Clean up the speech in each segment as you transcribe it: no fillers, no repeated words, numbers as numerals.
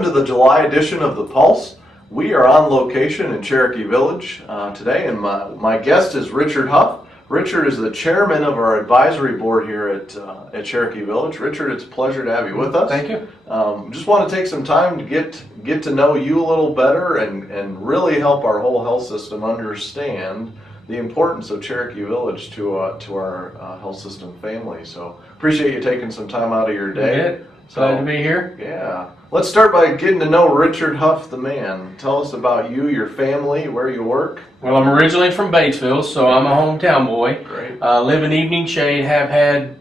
Welcome to the July edition of The Pulse. We are on location in Cherokee Village today, and my guest is Richard Huff. Richard is the chairman of our advisory board here at Cherokee Village. Richard, it's a pleasure to have you with us. Thank you. Just want to take some time to get to know you a little better and really help our whole health system understand the importance of Cherokee Village to our health system family. So appreciate you taking some time out of your day. Glad to be here. Yeah. Let's start by getting to know Richard Huff, the man. Tell us about you, your family, where you work. Well, I'm originally from Batesville, so I'm a hometown boy. Great. Live in Evening Shade, have had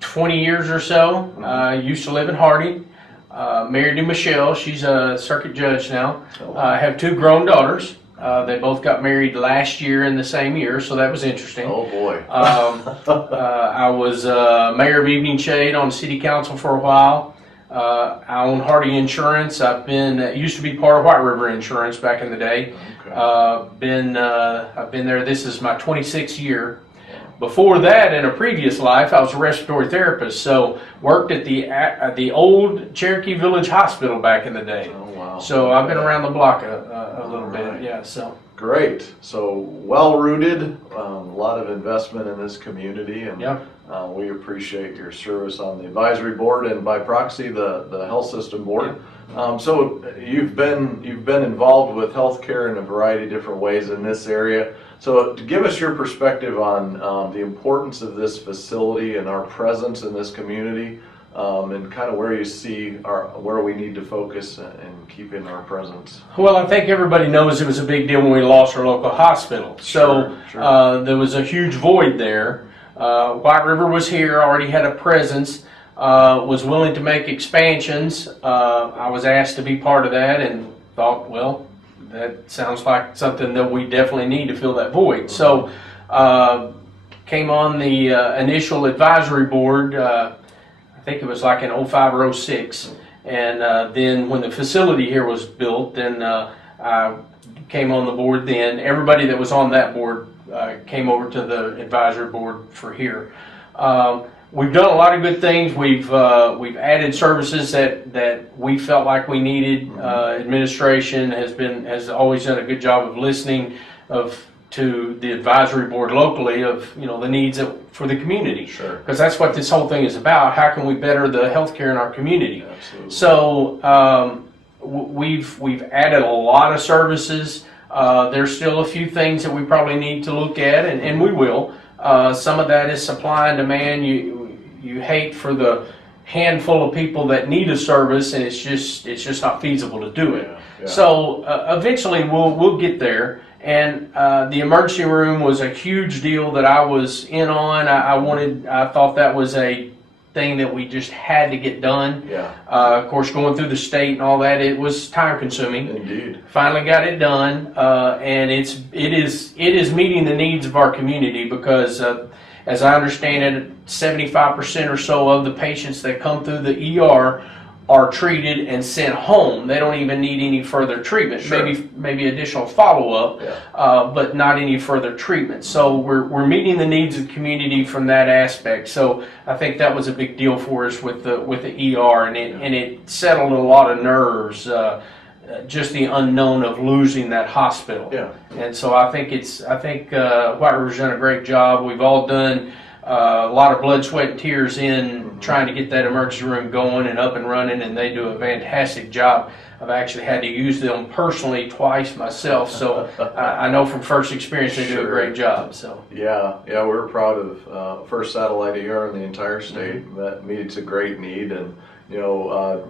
20 years or so. Used to live in Hardy. Married to Michelle. She's a circuit judge now. I have two grown daughters. They both got married last year in the same year, so that was interesting. Oh boy. I was mayor of Evening Shade on city council for a while. I own Hardy Insurance. It used to be part of White River Insurance back in the day. Okay. I've been there. This is my 26th year. Before that, in a previous life, I was a respiratory therapist. So worked at the old Cherokee Village Hospital back in the day. Oh wow. So I've been around the block a little bit. Yeah. So. Great. So well rooted, a lot of investment in this community, and Yeah. we appreciate your service on the advisory board and by proxy the health system board. So you've been involved with healthcare in a variety of different ways in this area. So to give us your perspective on the importance of this facility and our presence in this community, and kind of where you see where we need to focus and keep in our presence. Well, I think everybody knows it was a big deal when we lost our local hospital. So Sure. there was a huge void there. White River was here, already had a presence, was willing to make expansions. I was asked to be part of that and thought, well, that sounds like something that we definitely need to fill that void. So came on the initial advisory board, I think it was like in 05 or 06. And then when the facility here was built, then I came on the board then. Everybody that was on that board came over to the advisory board for here. We've done a lot of good things. We've added services that we felt like we needed. Administration has always done a good job of listening to the advisory board locally of the needs for the community. Sure. Because that's what this whole thing is about. How can we better the healthcare in our community? Absolutely. So we've added a lot of services. There's still a few things that we probably need to look at, and we will. Some of that is supply and demand. You hate for the handful of people that need a service, and it's just not feasible to do it. Yeah. So eventually we'll get there. And the emergency room was a huge deal that I was in on. I thought that was a thing that we just had to get done. Yeah. Of course, going through the state and all that, it was time consuming. Indeed. Finally got it done, and it is meeting the needs of our community because, as I understand it, 75% or so of the patients that come through the ER are treated and sent home. They don't even need any further treatment. Sure. Maybe additional follow-up, Yeah. but not any further treatment. So we're meeting the needs of the community from that aspect. So I think that was a big deal for us with the ER, and it settled a lot of nerves. Just the unknown of losing that hospital. Yeah. And so I think White River's done a great job. We've all done a lot of blood, sweat, and tears in trying to get that emergency room going and up and running, and they do a fantastic job. I've actually had to use them personally twice myself, so I know from first experience they do a great job. So Yeah, we're proud of First Satellite ER in the entire state. That meets a great need, and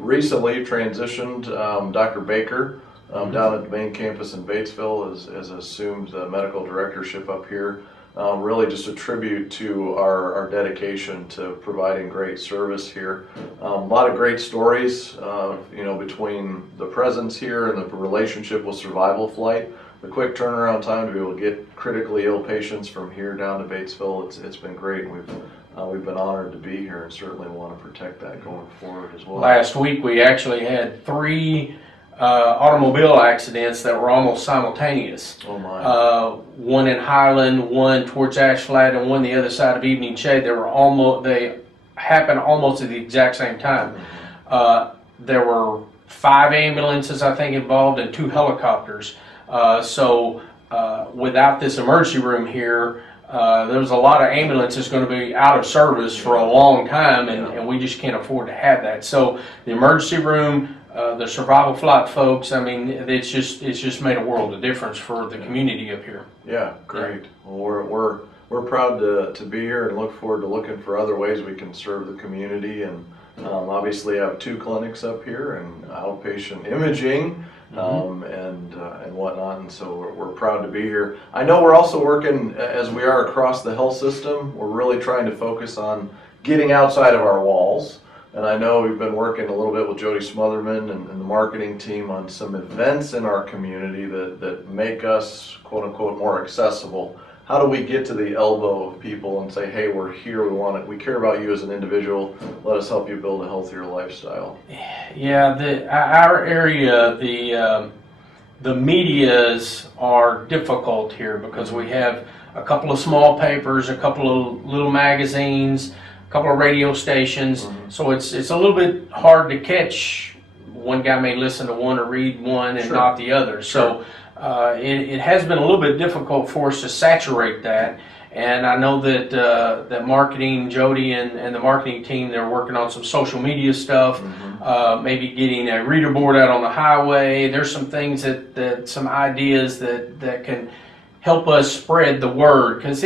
recently transitioned Dr. Baker down at the main campus in Batesville has assumed the medical directorship up here. Really just a tribute to our dedication to providing great service here. A lot of great stories, between the presence here and the relationship with Survival Flight. The quick turnaround time to be able to get critically ill patients from here down to Batesville, it's been great. And we've been honored to be here, and certainly want to protect that going forward as well. last week we actually had 3 automobile accidents that were almost simultaneous. Oh my. One in Highland, one towards Ash Flat, and one the other side of Evening Shade. They happened almost at the exact same time. there were 5 ambulances, I think, involved and 2 helicopters. So without this emergency room here, there was a lot of ambulances going to be out of service for a long time, and we just can't afford to have that. So the emergency room, the survival flight folks, I mean, it's just made a world of difference for the community up here. Yeah, great. Well, we're proud to be here and look forward to looking for other ways we can serve the community. And obviously, I have 2 clinics up here and outpatient imaging. And whatnot, and so we're proud to be here. I know we're also working, as we are across the health system, we're really trying to focus on getting outside of our walls. And I know we've been working a little bit with Jody Smotherman and the marketing team on some events in our community that make us, quote unquote, more accessible. How do we get to the elbow of people and say, hey, we're here, we care about you as an individual, let us help you build a healthier lifestyle? Yeah, our area, the medias are difficult here because we have a couple of small papers, a couple of little magazines, a couple of radio stations, so it's a little bit hard to catch. One guy may listen to one or read one and not the other. So it has been a little bit difficult for us to saturate that, and I know that that marketing, Jody and the marketing team, they're working on some social media stuff, maybe getting a reader board out on the highway. There's some things that some ideas that can help us spread the word, because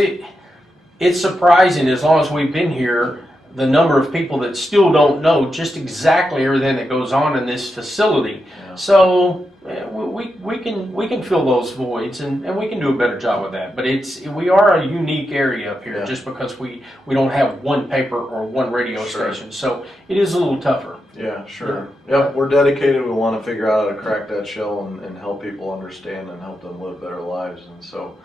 it's surprising, as long as we've been here, the number of people that still don't know just exactly everything that goes on in this facility. So we can fill those voids, and we can do a better job with that. But we are a unique area up here, just because we don't have one paper or one radio station. So it is a little tougher. Yeah, sure. Yep, we're dedicated. We want to figure out how to crack that shell and help people understand and help them live better lives. And so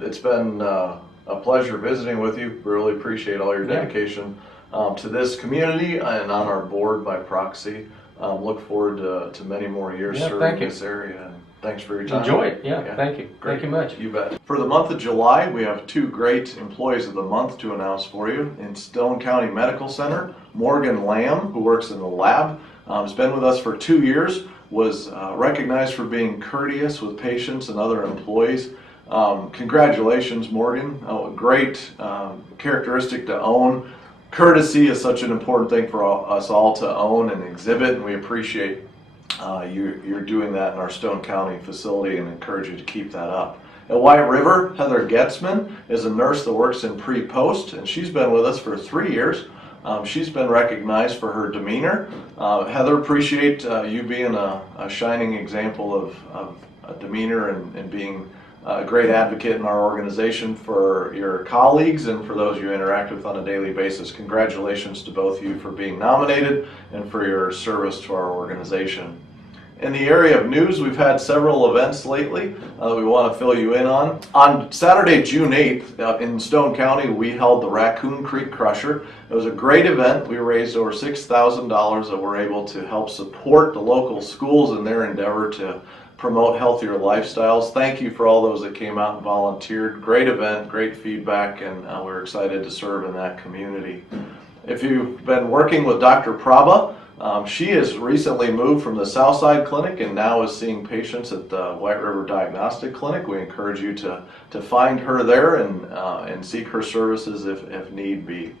it's been a pleasure visiting with you. Really appreciate all your dedication to this community and on our board by proxy. Look forward to many more years serving this area. And thanks for your time. Enjoy it. Thank you. Great. Thank you much. You bet. For the month of July, we have 2 great employees of the month to announce for you. In Stone County Medical Center, Morgan Lamb, who works in the lab, has been with us for 2 years, was recognized for being courteous with patients and other employees. Congratulations, Morgan. Great characteristic to own. Courtesy is such an important thing for us all to own and exhibit, and we appreciate you're doing that in our Stone County facility and encourage you to keep that up. At White River, Heather Getzman is a nurse that works in pre-post, and she's been with us for 3 years. She's been recognized for her demeanor. Heather, appreciate you being a shining example of demeanor and being a great advocate in our organization for your colleagues and for those you interact with on a daily basis. Congratulations to both of you for being nominated and for your service to our organization. In the area of news, we've had several events lately that we want to fill you in on. On Saturday, June 8th, in Stone County, we held the Raccoon Creek Crusher. It was a great event. We raised over $6,000 that were able to help support the local schools in their endeavor to promote healthier lifestyles. Thank you for all those that came out and volunteered. Great event, great feedback, and we're excited to serve in that community. If you've been working with Dr. Prabha, she has recently moved from the Southside Clinic and now is seeing patients at the White River Diagnostic Clinic. We encourage you to find her there and seek her services if need be.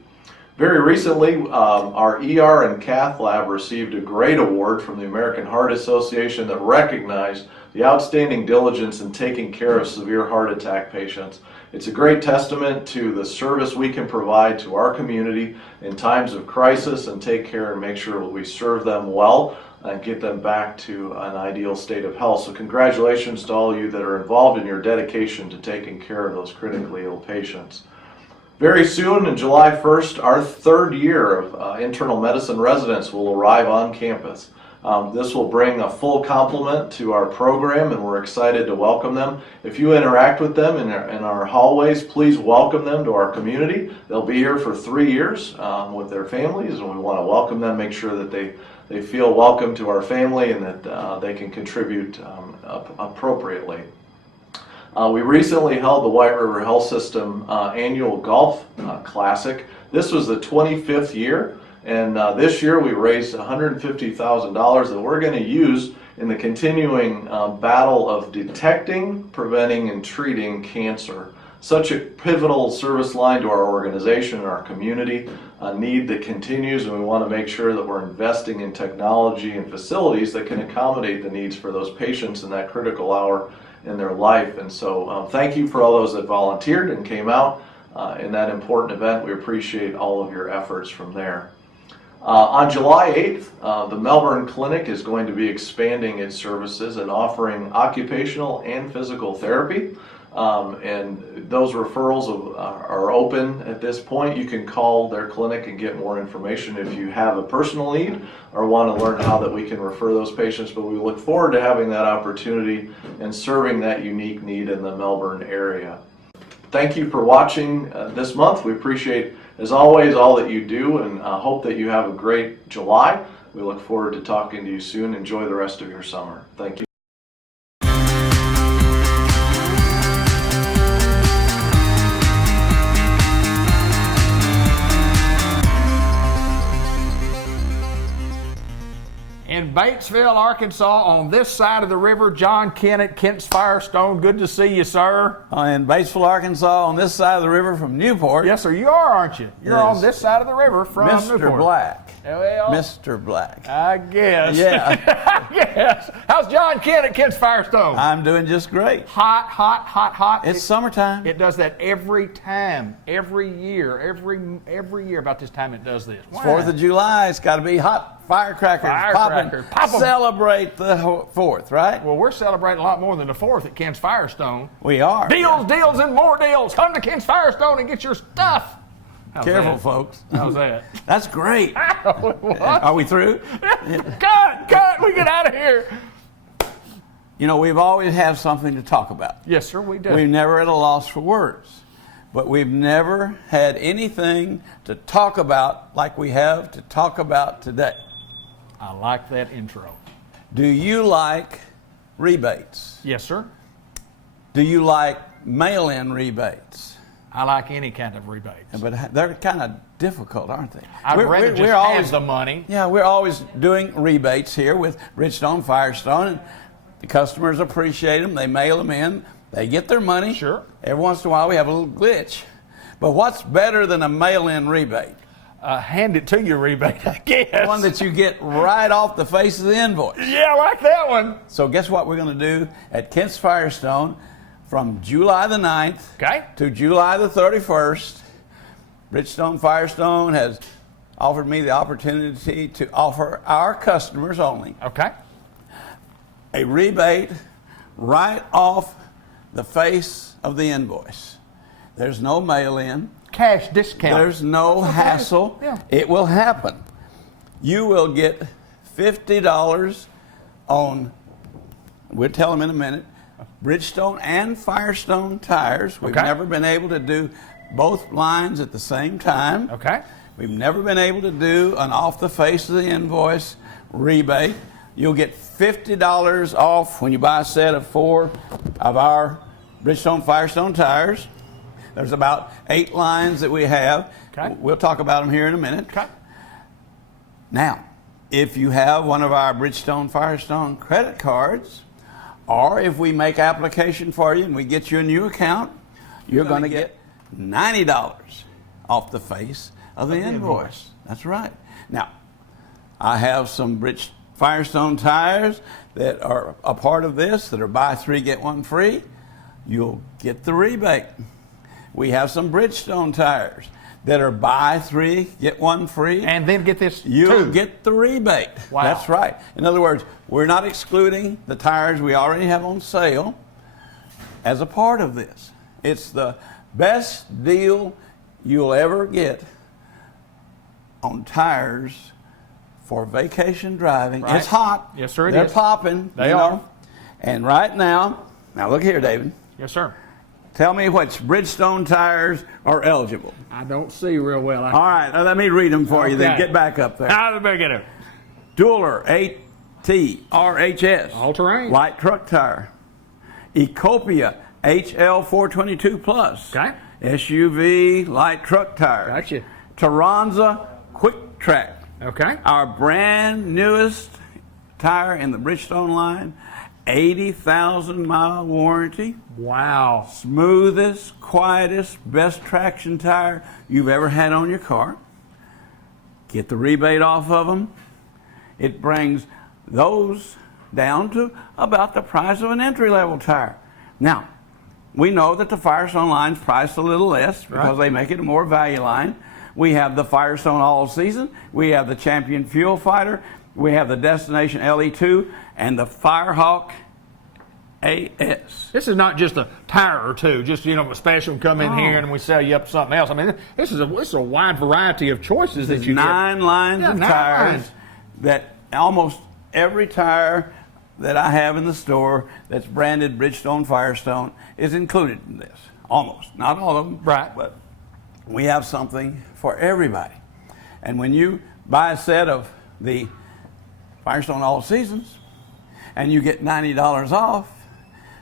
Very recently, our ER and Cath Lab received a great award from the American Heart Association that recognized the outstanding diligence in taking care of severe heart attack patients. It's a great testament to the service we can provide to our community in times of crisis and take care and make sure that we serve them well and get them back to an ideal state of health. So congratulations to all of you that are involved in your dedication to taking care of those critically ill patients. Very soon, on July 1st, our 3rd year of internal medicine residents will arrive on campus. This will bring a full complement to our program, and we're excited to welcome them. If you interact with them in our hallways, please welcome them to our community. They'll be here for 3 years with their families, and we want to welcome them, make sure that they feel welcome to our family and that they can contribute appropriately. We recently held the White River Health System annual golf classic. This was the 25th year, And this year we raised $150,000 that we're going to use in the continuing battle of detecting, preventing, and treating cancer. Such a pivotal service line to our organization and our community, a need that continues, and we want to make sure that we're investing in technology and facilities that can accommodate the needs for those patients in that critical hour in their life. And so thank you for all those that volunteered and came out in that important event. We appreciate all of your efforts from there. On July 8th, the Melbourne Clinic is going to be expanding its services and offering occupational and physical therapy. And those referrals are open at this point. You can call their clinic and get more information if you have a personal need or want to learn how that we can refer those patients. But we look forward to having that opportunity and serving that unique need in the Melbourne area. Thank you for watching this month. We appreciate, as always, all that you do, and hope that you have a great July. We look forward to talking to you soon. Enjoy the rest of your summer. Thank you. In Batesville, Arkansas, on this side of the river, John Kennett, Kent's Firestone. Good to see you, sir. In Batesville, Arkansas, on this side of the river from Newport. Yes, sir, you are, aren't you? You're Yes. on this side of the river from Mr. Newport. Black. Well, Mr. Black. I guess. Yeah. Yes. How's John Kennett, Kent's Firestone? I'm doing just great. Hot, hot, hot, hot. It's summertime. It does that every time, every year, every year about this time it does this. Wow. 4th of July, it's got to be hot firecrackers, Firecrackers. Pop 'em. Celebrate the 4th, right? Well, we're celebrating a lot more than the 4th at Kent's Firestone. We are. Deals, deals, and more deals. Come to Kent's Firestone and get your stuff. How's Careful, that? folks. How's that? That's great. What? Are we through? Cut! We get out of here. You know, we've always have something to talk about. Yes, sir, we do. We're never at a loss for words. But we've never had anything to talk about like we have to talk about today. I like that intro. Do you like rebates? Yes, sir. Do you like mail-in rebates? I like any kind of rebates. But they're kind of difficult, aren't they? I'd rather just have the money. Yeah, we're always doing rebates here with Bridgestone Firestone, and the customers appreciate them. They mail them in. They get their money. Sure. Every once in a while we have a little glitch. But what's better than a mail-in rebate? Hand it to you rebate, I guess. One that you get right off the face of the invoice. Yeah, I like that one. So guess what we're going to do at Kent's Firestone from July the 9th Okay. to July the 31st. Bridgestone Firestone has offered me the opportunity to offer our customers only Okay. a rebate right off the face of the invoice. There's no mail-in. Cash discount. There's no hassle. Yeah. It will happen. You will get $50 on, we'll tell them in a minute, Bridgestone and Firestone tires. We've Okay. never been able to do both lines at the same time. Okay. We've never been able to do an off the face of the invoice rebate. You'll get $50 off when you buy a set of 4 of our Bridgestone Firestone tires. There's about 8 lines that we have. Okay. We'll talk about them here in a minute. Okay. Now, if you have one of our Bridgestone Firestone credit cards, or if we make application for you and we get you a new account, you're going to get $90 off the face of the invoice. That's right. Now, I have some Firestone tires that are a part of this that are buy 3, get 1 free. You'll get the rebate. We have some Bridgestone tires that are buy 3, get 1 free. And then get this You'll too. get the rebate. Wow. That's right. In other words, we're not excluding the tires we already have on sale as a part of this. It's the best deal you'll ever get on tires for vacation driving. Right. It's hot. Yes, sir, it They're is. popping. They you are. know. And right now look here, David. Yes, sir. Tell me which Bridgestone tires are eligible. I don't see real well. All right, now let me read them for you, then Okay. get back up there. How did I get it? Dueler 8T RHS. All terrain. Light truck tire. Ecopia HL 422 Plus. Okay. SUV light truck tire. Gotcha. Taranza Quick Track. Okay. Our brand newest tire in the Bridgestone line, 80,000 mile warranty. Wow. Smoothest, quietest, best traction tire you've ever had on your car. Get the rebate off of them. It brings those down to about the price of an entry-level tire. Now, we know that the Firestone line's priced a little less because they make it a more value line. We have the Firestone All Season. We have the Champion Fuel Fighter. We have the Destination LE2 and the Firehawk AS. This is not just a tire or two, just, a special come in here and we sell you up something else. I mean, this is a wide variety of choices that you get. 9 lines of tires that almost every tire that I have in the store that's branded Bridgestone Firestone is included in this. Almost. Not all of them. Right. But we have something for everybody. And when you buy a set of the Firestone All Seasons and you get $90 off,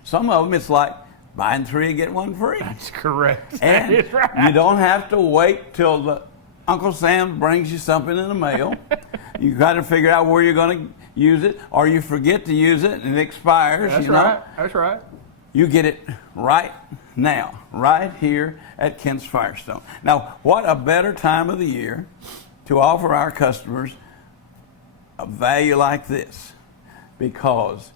some of them it's like buying 3 and get 1 free. That's correct. And That is right. you don't have to wait till Uncle Sam brings you something in the mail. You got to figure out where you're going to use it, or you forget to use it and it expires. That's right. That's right. You get it right now, right here at Kent's Firestone. Now, what a better time of the year to offer our customers a value like this, because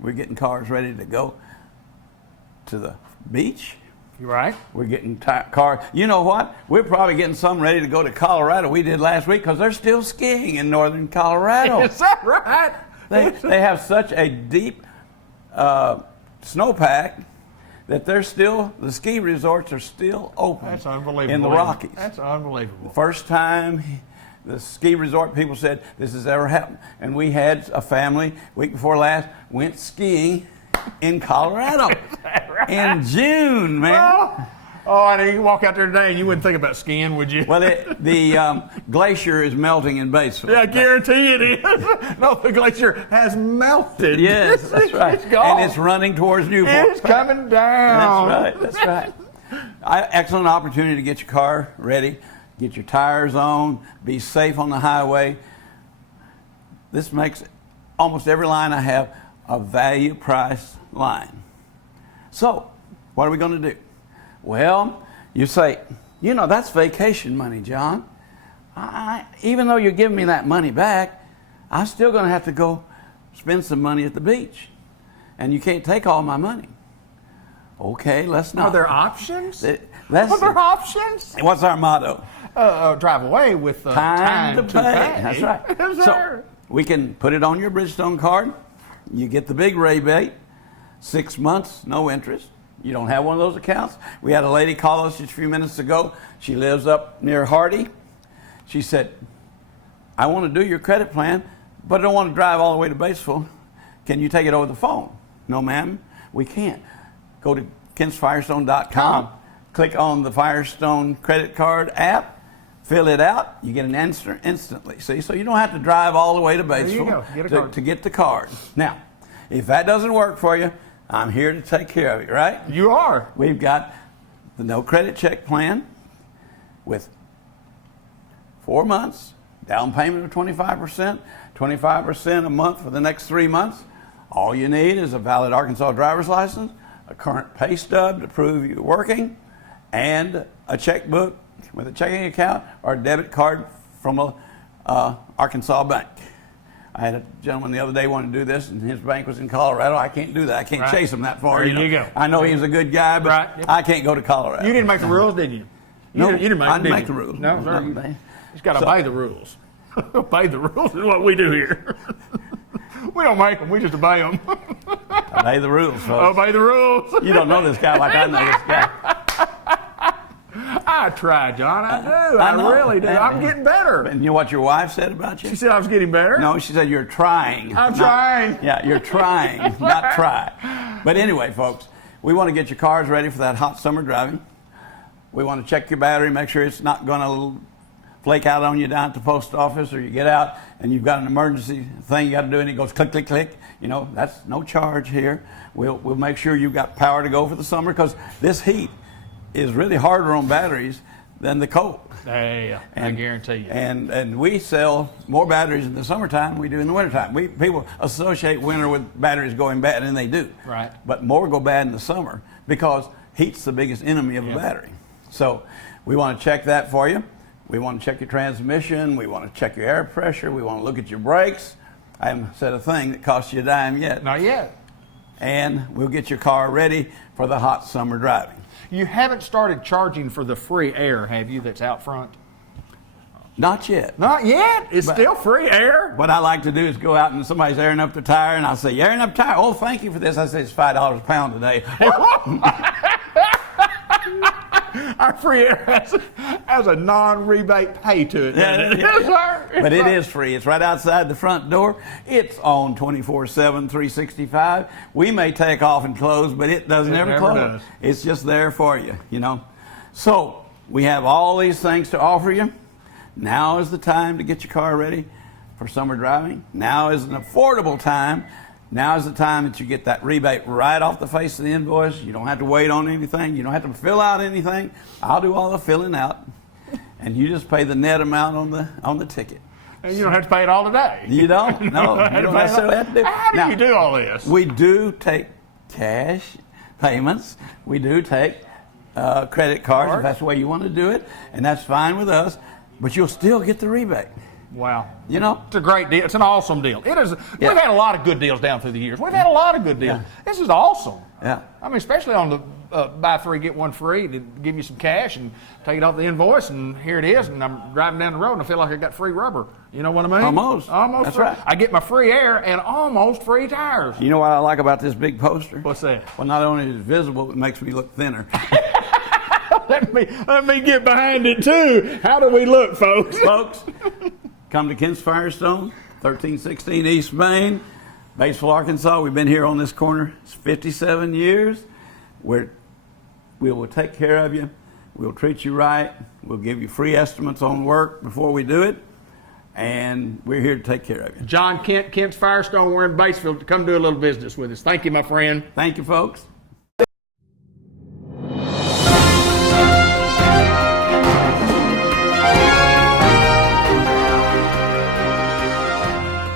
we're getting cars ready to go to the beach. You right? We're getting cars. You know what? We're probably getting some ready to go to Colorado. We did last week because they're still skiing in northern Colorado. Is that right? They have such a deep snowpack that the ski resorts are still open. That's unbelievable. In the Rockies. That's unbelievable. First time the ski resort people said this has ever happened. And we had a family, week before last, went skiing in Colorado in June, man. And you walk out there today and you wouldn't think about skiing, would you? Well, the glacier is melting in Batesville. Yeah, I guarantee it is. No, the glacier has melted. Yes, that's right. It's gone. And it's running towards Newport. It's coming down. That's right. Excellent opportunity to get your car ready, get your tires on, be safe on the highway. This makes almost every line I have a value price line. So, what are we going to do? Well, you say, that's vacation money, John. Even though you're giving me that money back, I'm still going to have to go spend some money at the beach. And you can't take all my money. Okay, let's not. Are there options? Are there options? What's our motto? Drive away with time to pay. That's right. Yes, So we can put it on your Bridgestone card. You get the big rebate, 6 months, no interest. You don't have one of those accounts. We had a lady call us just a few minutes ago. She lives up near Hardy. She said, I want to do your credit plan, but I don't want to drive all the way to Batesville. Can you take it over the phone? No, ma'am, we can't. Go to kentsfirestone.com, click on the Firestone credit card app, fill it out, you get an answer instantly. See, so you don't have to drive all the way to Batesville to get the card. Now, if that doesn't work for you, I'm here to take care of it, right? You are. We've got the no credit check plan with 4 months, down payment of 25%, 25% a month for the next 3 months. All you need is a valid Arkansas driver's license, a current pay stub to prove you're working, and a checkbook with a checking account or a debit card from a Arkansas bank. I had a gentleman the other day wanted to do this, and his bank was in Colorado. I can't do that. I can't chase him that far. There you go. I know he was a good guy, but I can't go to Colorado. You didn't make the rules, did you? No, you didn't I didn't make the rules. No, sir. He's got to obey the rules. Obey the rules is what we do here. We don't make them. We just obey them. Obey the rules, folks. Obey the rules. You don't know this guy like I know this guy. I try, John. I do. I really do. I'm getting better. And you know what your wife said about you? She said I was getting better? No, she said you're trying. I'm trying. Yeah, you're trying, not try. But anyway, folks, we want to get your cars ready for that hot summer driving. We want to check your battery, make sure it's not going to flake out on you down at the post office, or you get out and you've got an emergency thing you got to do and it goes click, click, click. That's no charge here. We'll make sure you've got power to go for the summer, because this heat is really harder on batteries than the cold. Hey, I guarantee you. And we sell more batteries in the summertime than we do in the wintertime. People associate winter with batteries going bad, and they do. Right. But more go bad in the summer because heat's the biggest enemy of a battery. So we want to check that for you. We want to check your transmission. We want to check your air pressure. We want to look at your brakes. I haven't said a thing that costs you a dime yet. Not yet. And we'll get your car ready for the hot summer driving. You haven't started charging for the free air, have you, that's out front? Not yet. Not yet. It's still free air. What I like to do is go out and somebody's airing up the tire, and I'll say, "You airing up the tire? Oh, thank you for this." I say, "It's $5 a pound today." Our free air has a non-rebate pay to it. But it is free. It's right outside the front door. It's on 24/7, 365. We may take off and close, but it doesn't ever close. Does. It's just there for you, you know. So we have all these things to offer you. Now is the time to get your car ready for summer driving. Now is an affordable time. Now is the time that you get that rebate right off the face of the invoice. You don't have to wait on anything. You don't have to fill out anything. I'll do all the filling out, and you just pay the net amount on the ticket. And you don't have to pay it all today. You don't? No, you don't necessarily have to do it. How do you do all this? We do take cash payments. We do take credit cards if that's the way you want to do it, and that's fine with us, but you'll still get the rebate. Wow. You know? It's a great deal. It's an awesome deal. It is. Yeah. We've had a lot of good deals down through the years. We've had a lot of good deals. Yeah. This is awesome. Yeah. I mean, especially on the buy three, get one free, to give you some cash and take it off the invoice, and here it is, and I'm driving down the road and I feel like I got free rubber. You know what I mean? Almost. Almost That's free. right. I get my free air and almost free tires. You know what I like about this big poster? What's that? Well, not only is it visible, it makes me look thinner. Let me get behind it too. How do we look, folks? Folks, come to Kent's Firestone, 1316 East Main, Batesville, Arkansas. We've been here on this corner 57 years. We will take care of you. We'll treat you right. We'll give you free estimates on work before we do it. And we're here to take care of you. John Kent, Kent's Firestone. We're in Batesville to come do a little business with us. Thank you, my friend. Thank you, folks.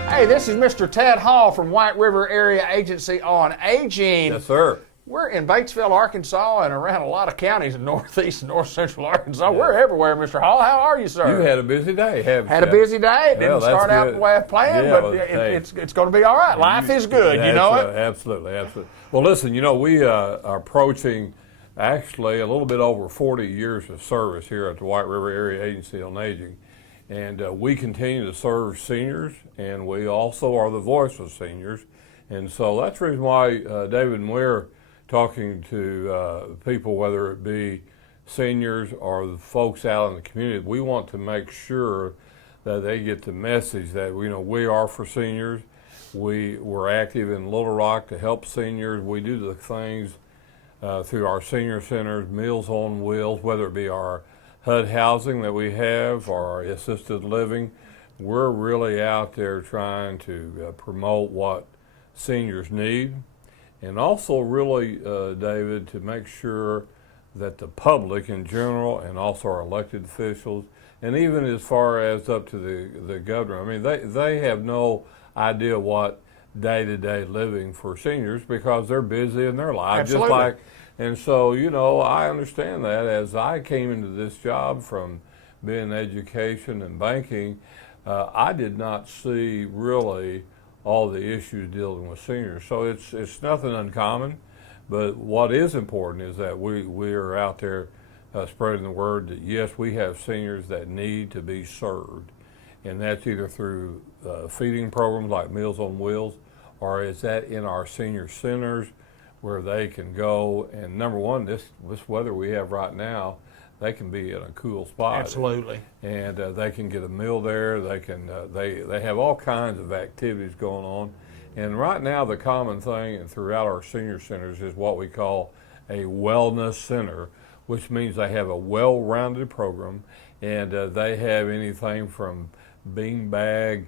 Hey, this is Mr. Ted Hall from White River Area Agency on Aging. Yes, sir. We're in Batesville, Arkansas, and around a lot of counties in northeast and north central Arkansas. Yeah. We're everywhere, Mr. Hall. How are you, sir? You had a busy day, haven't you? Had a busy day. It didn't Well, start out good. the way I planned, Yeah, but hey. it's going to be all right. Life is good, you know it? Absolutely, absolutely. Well, listen, you know, we are approaching actually a little bit over 40 years of service here at the White River Area Agency on Aging. And we continue to serve seniors, and we also are the voice of seniors. And so that's the reason why, David, and we're talking to people, whether it be seniors or the folks out in the community, we want to make sure that they get the message that, you know, we are for seniors. We're active in Little Rock to help seniors. We do the things through our senior centers, Meals on Wheels, whether it be our HUD housing that we have or our assisted living. We're really out there trying to promote what seniors need, and also really, David, to make sure that the public in general and also our elected officials, and even as far as up to the governor, I mean, they have no idea what day-to-day living for seniors because they're busy in their lives. Absolutely. Just like, and so, you know, I understand that. As I came into this job from being in education and banking, I did not see really all the issues dealing with seniors. So it's nothing uncommon, but what is important is that we are out there spreading the word that yes, we have seniors that need to be served, and that's either through feeding programs like Meals on Wheels, or is that in our senior centers where they can go, and number one, this weather we have right now, they can be in a cool spot. Absolutely. And they can get a meal there. They can they have all kinds of activities going on. And right now, the common thing throughout our senior centers is what we call a wellness center, which means they have a well-rounded program, and they have anything from beanbag,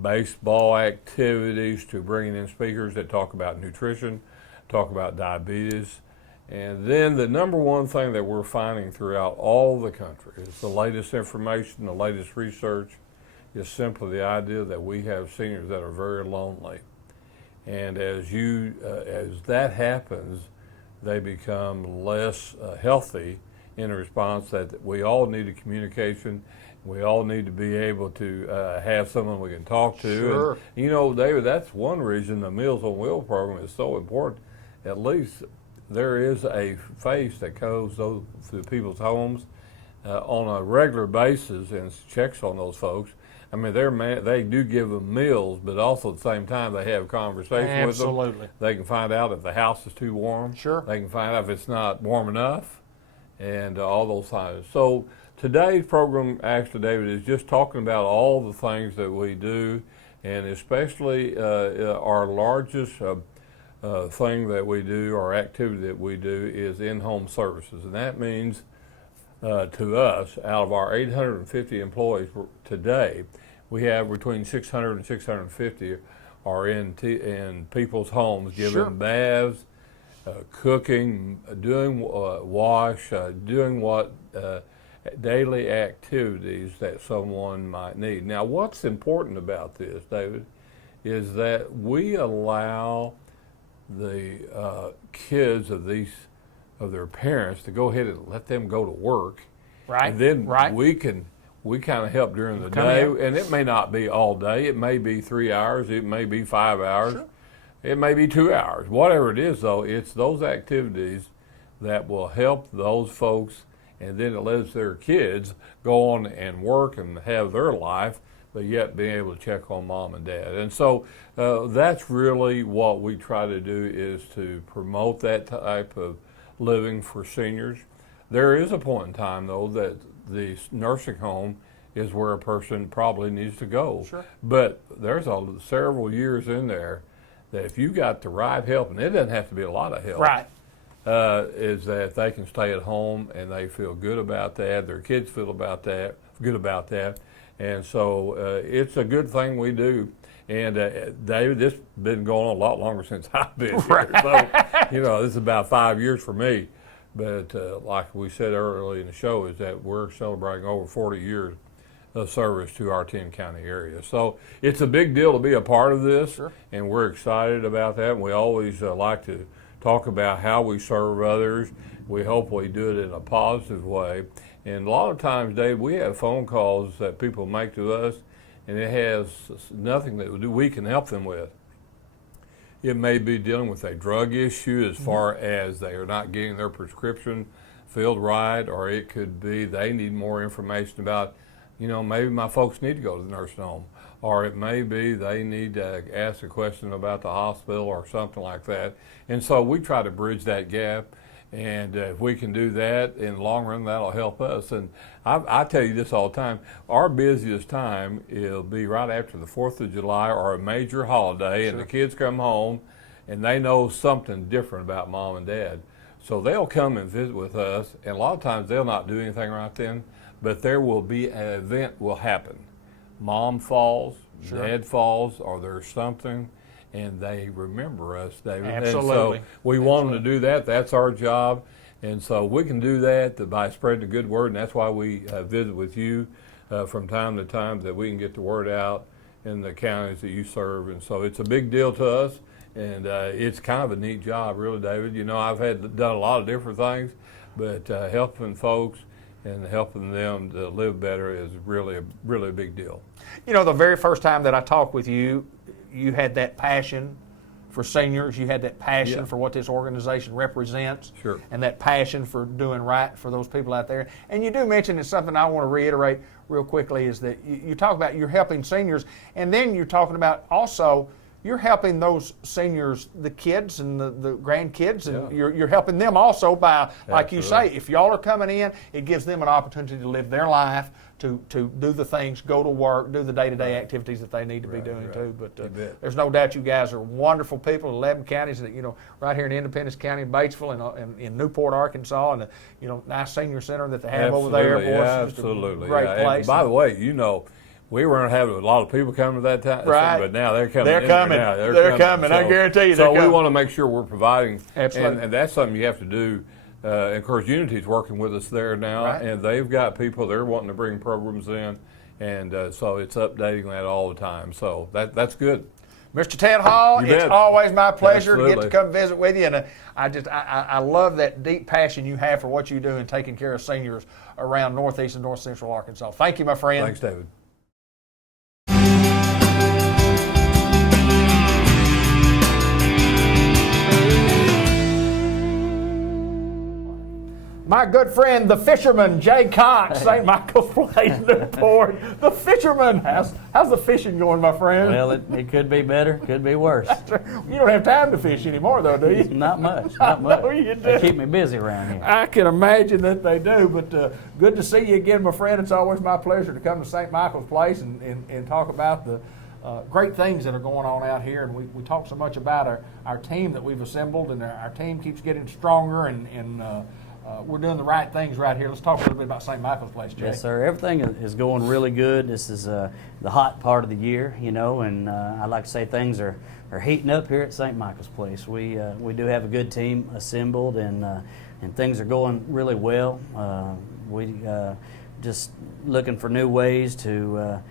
baseball activities to bringing in speakers that talk about nutrition, talk about diabetes, And then the number one thing that we're finding throughout all the country is the latest information, the latest research, is simply the idea that we have seniors that are very lonely. And as that happens, they become less healthy in response that we all need a communication. We all need to be able to have someone we can talk to. Sure. And, you know, David, that's one reason the Meals on Wheels program is so important. At least there is a face that goes to people's homes on a regular basis and checks on those folks. I mean, they do give them meals, but also at the same time they have conversation with them. Absolutely. They can find out if the house is too warm. Sure. They can find out if it's not warm enough, and all those things. So today's program, actually, David, is just talking about all the things that we do, and especially our largest thing that we do, our activity that we do, is in-home services, and that means to us, out of our 850 employees today, we have between 600 and 650 are in people's homes, giving Sure. baths, cooking, doing wash, doing what daily activities that someone might need. Now, what's important about this, David, is that we allow the kids of their parents to go ahead and let them go to work, Right. and then Right. we kind of help during the Come day, in. and it may not be all day. It may be 3 hours. It may be 5 hours. Sure. It may be 2 hours. Whatever it is, though, it's those activities that will help those folks, and then it lets their kids go on and work and have their life, but yet being able to check on mom and dad. And so that's really what we try to do, is to promote that type of living for seniors. There is a point in time, though, that the nursing home is where a person probably needs to go. Sure. But there's several years in there that if you got the right help, and it doesn't have to be a lot of help, Right. is that they can stay at home and they feel good about that. Their kids feel good about that. And so it's a good thing we do. And David, this has been going on a lot longer since I've been here. So, you know, this is about 5 years for me. But like we said earlier in the show, is that we're celebrating over 40 years of service to our 10-county area. So it's a big deal to be a part of this, Sure. and we're excited about that. And we always like to talk about how we serve others. We hope we do it in a positive way. And a lot of times, Dave, we have phone calls that people make to us, and it has nothing that we can help them with. It may be dealing with a drug issue as far as they are not getting their prescription filled right, or it could be they need more information about, you know, maybe my folks need to go to the nursing home, or it may be they need to ask a question about the hospital or something like that. And so we try to bridge that gap. And if we can do that in the long run, that'll help us. And I tell you this all the time, our busiest time will be right after the 4th of July or a major holiday, and the kids come home and they know something different about mom and dad. So they'll come and visit with us, and a lot of times they'll not do anything right then, but there will be an event will happen. Mom falls, dad falls, or there's something, and they remember us, David. Absolutely. And so we want them to do that. That's our job. And so we can do that by spreading the good word, and that's why we visit with you from time to time, that we can get the word out in the counties that you serve. And so it's a big deal to us, and it's kind of a neat job, really, David. You know, I've done a lot of different things, but helping folks and helping them to live better is really a big deal. You know, the very first time that I talked with you, you had that passion for seniors. You had that passion for what this organization represents. Sure. And that passion for doing right for those people out there. And you do mention, it's something I want to reiterate real quickly, is that you talk about you're helping seniors, and then you're talking about also you're helping those seniors, the kids and the grandkids, and you're helping them also by, like you say, if y'all are coming in, it gives them an opportunity to live their life, to do the things, go to work, do the day-to-day activities that they need to be doing too. But there's no doubt you guys are wonderful people in 11 counties, that, you know, right here in Independence County, in Batesville, and in Newport, Arkansas, and you know, nice senior center that they have over there. Absolutely. Great And place. by the way, you know, we weren't having a lot of people coming to that time, Right. but now they're coming. They're in there coming. now. They're coming. I guarantee you So they're we coming. want to make sure we're providing, Absolutely. and that's something you have to do. And of course, Unity's working with us there now, Right. and they've got people they're wanting to bring programs in, and so it's updating that all the time. So that's good. Mr. Ted Hall, You it's bet. always my pleasure to get Absolutely. to come visit with you, and I love that deep passion you have for what you do in taking care of seniors around Northeast and North Central Arkansas. Thank you, my friend. Thanks, David. My good friend, the fisherman, Jay Cox, St. Michael's Place, Newport. The fisherman. How's the fishing going, my friend? Well, it could be better, could be worse. You don't have time to fish anymore, though, do you? Not much, not much. know you do. They keep me busy around here. I can imagine that they do, but good to see you again, my friend. It's always my pleasure to come to St. Michael's Place and talk about the great things that are going on out here. And we talk so much about our team that we've assembled, and our team keeps getting stronger, and we're doing the right things right here. Let's talk a little bit about St. Michael's Place, Jay. Yes, sir. Everything is going really good. This is the hot part of the year, you know, and I like to say things are heating up here at St. Michael's Place. We do have a good team assembled, and things are going really well. We just looking for new ways to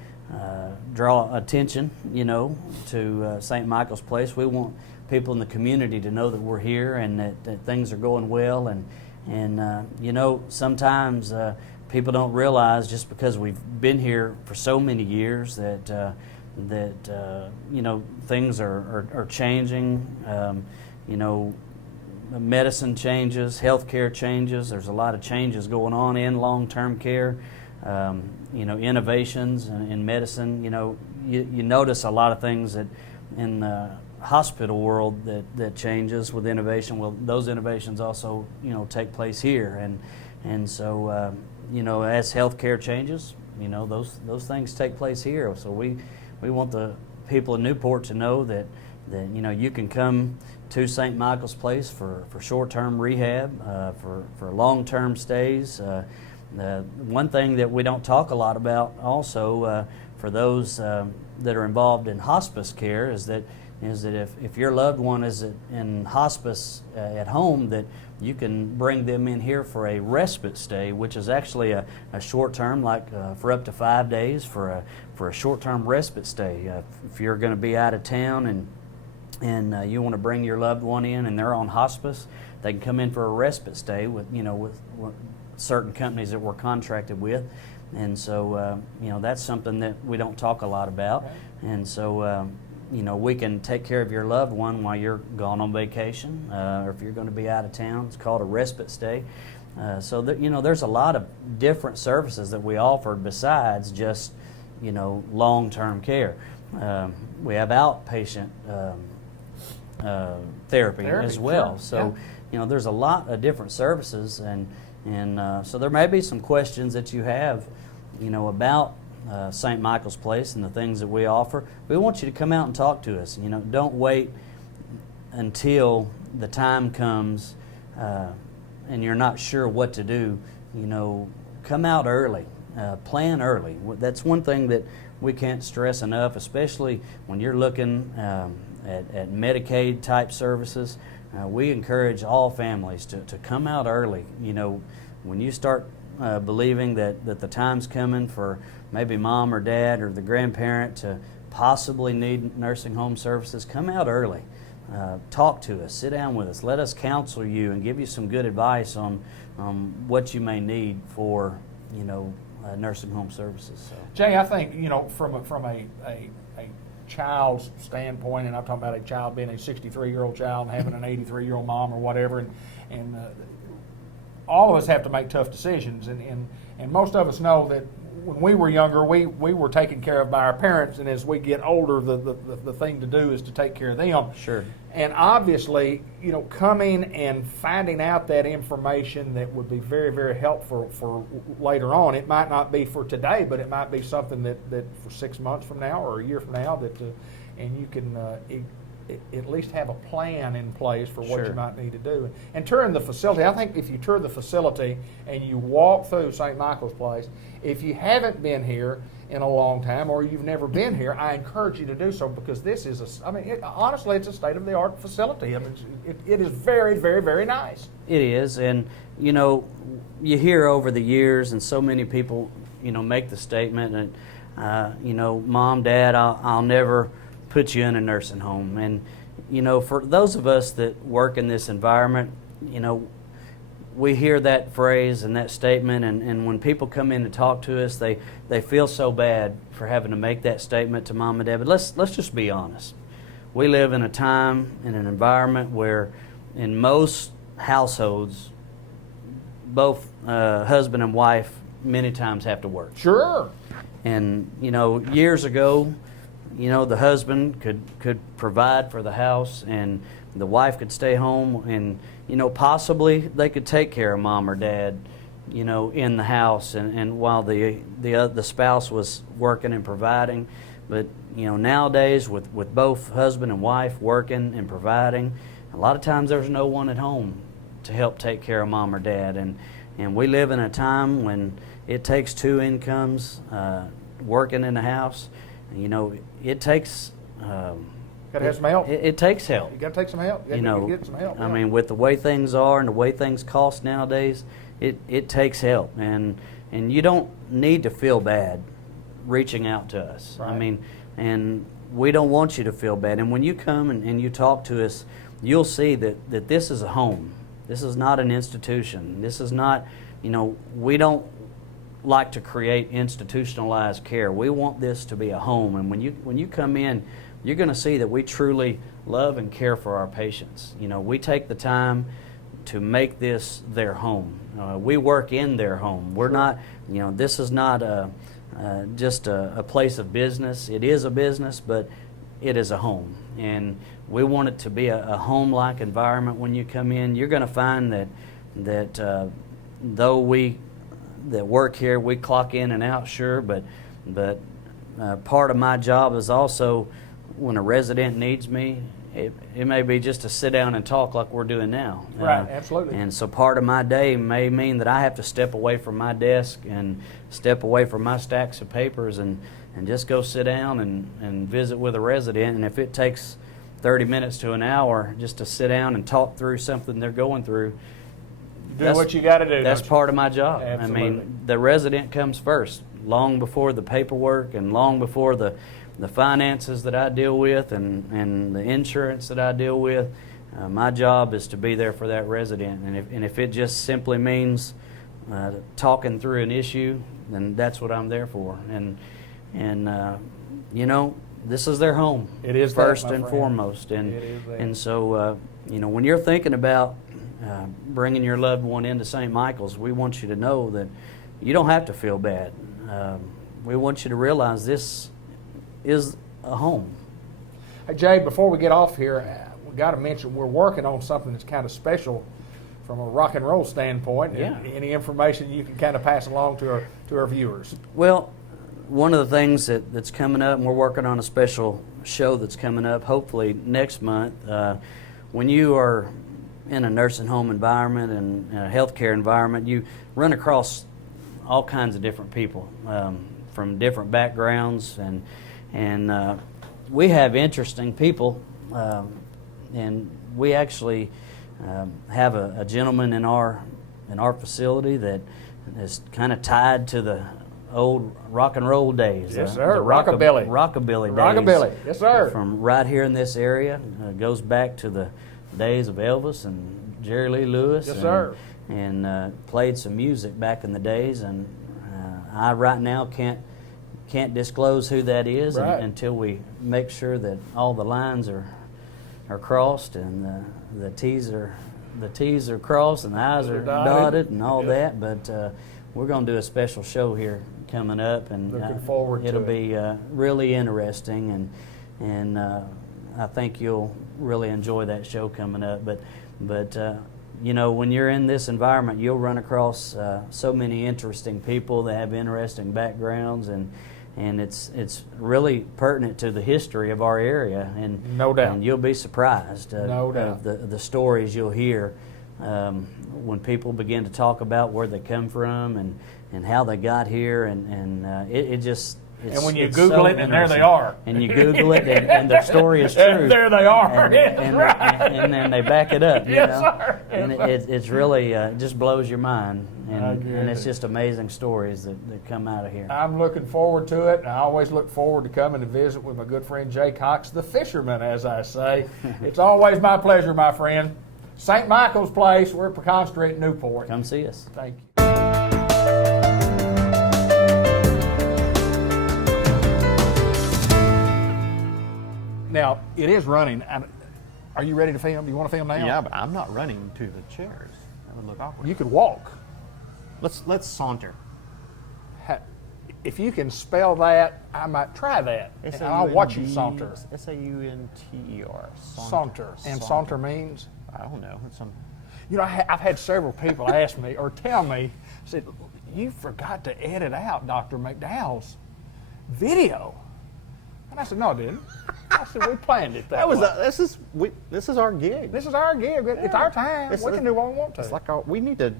draw attention, you know, to St. Michael's Place. We want people in the community to know that we're here and that things are going well. And you know, sometimes people don't realize just because we've been here for so many years that you know, things are changing. You know, medicine changes, healthcare changes. There's a lot of changes going on in long-term care. You know, innovations in medicine. You know, you notice a lot of things that in the hospital world that changes with innovation. Well, those innovations also, you know, take place here, and so you know, as healthcare changes, you know, those things take place here. So we want the people in Newport to know that you know, you can come to St. Michael's Place for short-term rehab, for long-term stays. One thing that we don't talk a lot about also for those that are involved in hospice care is that if your loved one is in hospice at home, that you can bring them in here for a respite stay, which is actually a short term, like for up to 5 days for a short term respite stay. If you're going to be out of town and you want to bring your loved one in and they're on hospice, they can come in for a respite stay with certain companies that we're contracted with. And so you know, that's something that we don't talk a lot about. And so you know, we can take care of your loved one while you're gone on vacation, or if you're going to be out of town. It's called a respite stay. So that, you know, there's a lot of different services that we offer besides just, you know, long-term care. We have outpatient therapy as well. Sure. So you know, there's a lot of different services, and so there may be some questions that you have, you know, about St. Michael's Place and the things that we offer. We want you to come out and talk to us. You know, don't wait until the time comes and you're not sure what to do. You know, come out early, plan early. That's one thing that we can't stress enough, especially when you're looking at Medicaid type services. We encourage all families to come out early. You know, when you start believing that the time's coming for maybe mom or dad or the grandparent to possibly need nursing home services, come out early. Talk to us, sit down with us, let us counsel you and give you some good advice on what you may need for, you know, nursing home services. So. Jay, I think, you know, from a child's standpoint, and I'm talking about a child being a 63-year-old child and having an 83-year-old mom or whatever, and all of us have to make tough decisions, and most of us know that when we were younger, we were taken care of by our parents, and as we get older, the thing to do is to take care of them. Sure. And obviously, you know, coming and finding out that information that would be very, very helpful for later on. It might not be for today, but it might be something that for 6 months from now or a year from now and you can at least have a plan in place for what Sure. you might need to do. And touring the facility, I think if you tour the facility and you walk through St. Michael's Place, if you haven't been here in a long time or you've never been here, I encourage you to do so, because this is honestly, it's a state-of-the-art facility. I mean, it is very, very, very nice. It is, and you know, you hear over the years, and so many people, you know, make the statement, and you know, Mom, Dad, I'll never put you in a nursing home. And you know, for those of us that work in this environment, you know, we hear that phrase and that statement, and when people come in to talk to us, they feel so bad for having to make that statement to Mom and Dad. But let's just be honest. We live in a time, in an environment where in most households, both husband and wife many times have to work. Sure. And you know, years ago, you know, the husband could provide for the house, and the wife could stay home, and you know, possibly they could take care of Mom or Dad, you know, in the house, and while the spouse was working and providing. But you know, nowadays with both husband and wife working and providing, a lot of times there's no one at home to help take care of Mom or Dad, and we live in a time when it takes two incomes working in the house. You know, it takes. Got to have some help. It takes help. You got to take some help. You know, get some help. I yeah. mean, with the way things are and the way things cost nowadays, it takes help, and you don't need to feel bad reaching out to us. Right. I mean, and we don't want you to feel bad. And when you come and you talk to us, you'll see that this is a home. This is not an institution. This is not, you know, we don't like to create institutionalized care. We want this to be a home, and when you come in, you're going to see that we truly love and care for our patients. You know, we take the time to make this their home. We work in their home. We're not, you know, this is not just a place of business. It is a business, but it is a home, and we want it to be a home-like environment. When you come in, you're going to find that though we that work here, we clock in and out, sure, but part of my job is also, when a resident needs me, it may be just to sit down and talk like we're doing now. Right, absolutely. And so part of my day may mean that I have to step away from my desk and step away from my stacks of papers and just go sit down and visit with a resident. And if it takes 30 minutes to an hour just to sit down and talk through something they're going through, Do what you got to do. that's don't you? part of my job. Absolutely. I mean, the resident comes first, long before the paperwork and long before the finances that I deal with and the insurance that I deal with. My job is to be there for that resident, and if it just simply means talking through an issue, then that's what I'm there for. And you know, this is their home. It is first that, my and friend. foremost. And It is that. and so you know, when you're thinking about bringing your loved one into St. Michael's, we want you to know that you don't have to feel bad. We want you to realize this is a home. Hey, Jay, before we get off here, we got to mention we're working on something that's kind of special from a rock and roll standpoint. Yeah. Any information you can kind of pass along to our viewers? Well, one of the things that's coming up, and we're working on a special show that's coming up hopefully next month. When you are in a nursing home environment and a healthcare environment, you run across all kinds of different people from different backgrounds, and we have interesting people, and we actually have a gentleman in our facility that is kind of tied to the old rock and roll days. Yes, sir. The Rockabilly. Rockabilly days. Rockabilly. Yes, sir. From right here in this area. Goes back to the days of Elvis and Jerry Lee Lewis. Yes, sir. And played some music back in the days. And I right now can't disclose who that is Right. until we make sure that all the lines are crossed and the T's are crossed and the I's are dotted and all that. But we're going to do a special show here coming up, and Looking forward to it'll it. be really interesting, and I think you'll really enjoy that show coming up. But you know, when you're in this environment, you'll run across so many interesting people that have interesting backgrounds, and it's really pertinent to the history of our area, and No doubt. and you'll be surprised No doubt. of the stories you'll hear when people begin to talk about where they come from and how they got here, and it just. And when you it's Google so it, and there they interesting. are. And you Google it, and their story is true. And there they are. And then they back it up. You Yes, know? sir. And it's really it just blows your mind, I and get it's it. just amazing stories that come out of here. I'm looking forward to it, and I always look forward to coming to visit with my good friend Jay Cox, the fisherman, as I say. It's always my pleasure, my friend. St. Michael's Place, we're at Pecan Street, Newport. Come see us. Thank you. Now, it is running. Are you ready to film? Do you want to film now? Yeah, but I'm not running to the chairs. That would look awkward. You could walk. Let's saunter. If you can spell that, I might try that. And I'll watch you saunter. S-A-U-N-T-E-R. Saunter. And saunter means? I don't know. It's some. You know, I've had several people ask me or tell me, said, you forgot to edit out Dr. McDowell's video. And I said, no, I didn't. I said, we planned it that way. This is our gig. This is our gig. It's our time. We can do what we want to. It's like we need to.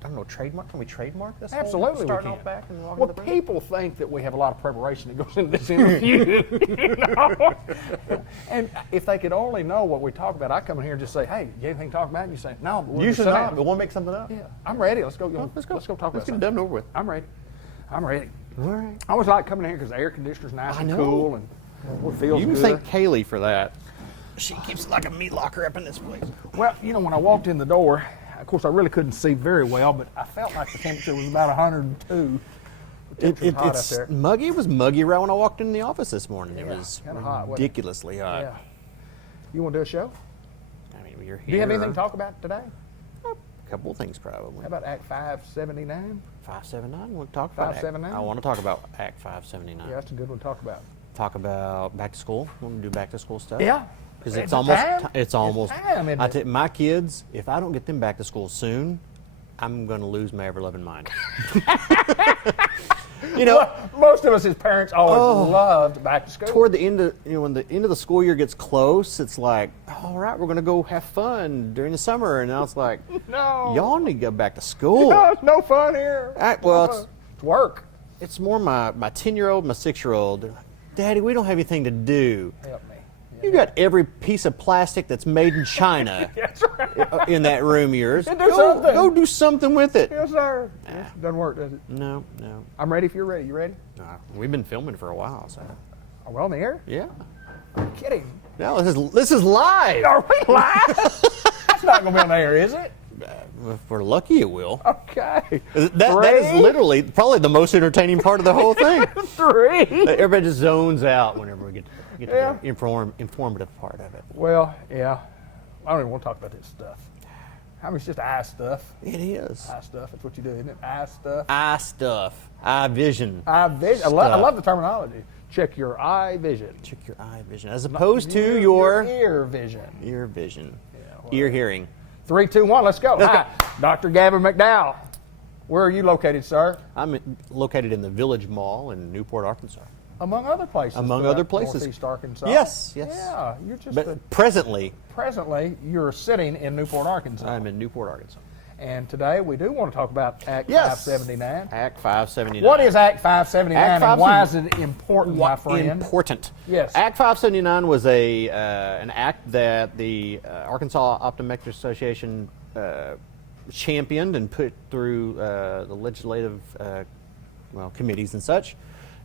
I don't know, trademark. Can we trademark this? Absolutely, Starting we can. off back and walking Well, to the people think that we have a lot of preparation that goes into this interview. You know? And if they could only know what we talk about, I come in here and just say, "Hey, you have anything to talk about?" And you say, "No." But we're You just should saying." not, but we'll make something up. Yeah, I'm ready. Let's go. Let's go. Let's go talk Let's get about it done and over with. I'm ready. I'm ready. All right. I always like coming in here because the air conditioner's nice I and know. cool and it feels You can good. thank Kaylee for that. She keeps like a meat locker up in this place. Well, you know, when I walked in the door, of course, I really couldn't see very well, but I felt like the temperature was about 102. The temperature's hot It's up there. muggy. It was muggy right when I walked in the office this morning. It Yeah, was kinda hot, wasn't it? ridiculously hot. Yeah. You want to do a show? I mean, you're here. Do you have anything to talk about today? A couple of things probably. How about Act 579? 579. Want to talk about 579? I want to talk about Act 579. Yeah, that's a good one to talk about. Talk about back to school. Want to do back to school stuff? Yeah. Because It's it's almost time. it's almost time, isn't it? my kids, if I don't get them back to school soon, I'm going to lose my ever loving mind. You know, Well, most of us as parents always loved back to school. toward the end of when the end of the school year gets close, it's like, all right, we're going to go have fun during the summer, and now it's like, No. y'all need to go back to school. No, it's no fun here. Well, No fun. It's work. It's more my 10-year-old, my 6-year-old. Daddy, we don't have anything to do. Help me. You got every piece of plastic that's made in China That's right. in that room of yours. And do something. Go do something with it. Yes, sir. Doesn't work, does it? No. I'm ready if you're ready. You ready? We've been filming for a while, so Are we on the air? yeah. Are you kidding? No, this is live. Are we live? That's not going to be on the air, is it? If we're lucky, it will. Okay. That is literally probably the most entertaining part of the whole thing. 3. Everybody just zones out whenever we get to Yeah. the informative part of it. Well, yeah. I don't even want to talk about this stuff. I mean, it's just eye stuff. It is. Eye stuff. That's what you do, isn't it? Eye stuff. Eye stuff. Eye vision. Eye vision. I Stuff. love the terminology. Check your eye vision. Check your eye vision. As opposed to your ear vision. ear vision. well, Ear hearing. 3, 2, 1. Let's go. Hi, Dr. Gavin McDowell. Where are you located, sir? I'm located in the Village Mall in Newport, Arkansas. Among other places. Among throughout other places. Northeast Arkansas. Yes. Yeah, you're just. But presently, Presently, you're sitting in Newport, Arkansas. I'm in Newport, Arkansas. And today we do want to talk about Act Yes. 579. Act 579. What is Act 579 Act and why is it important, my friend? Important. Yes. Act 579 was an act that the Arkansas Optometric Association championed and put through the legislative committees and such,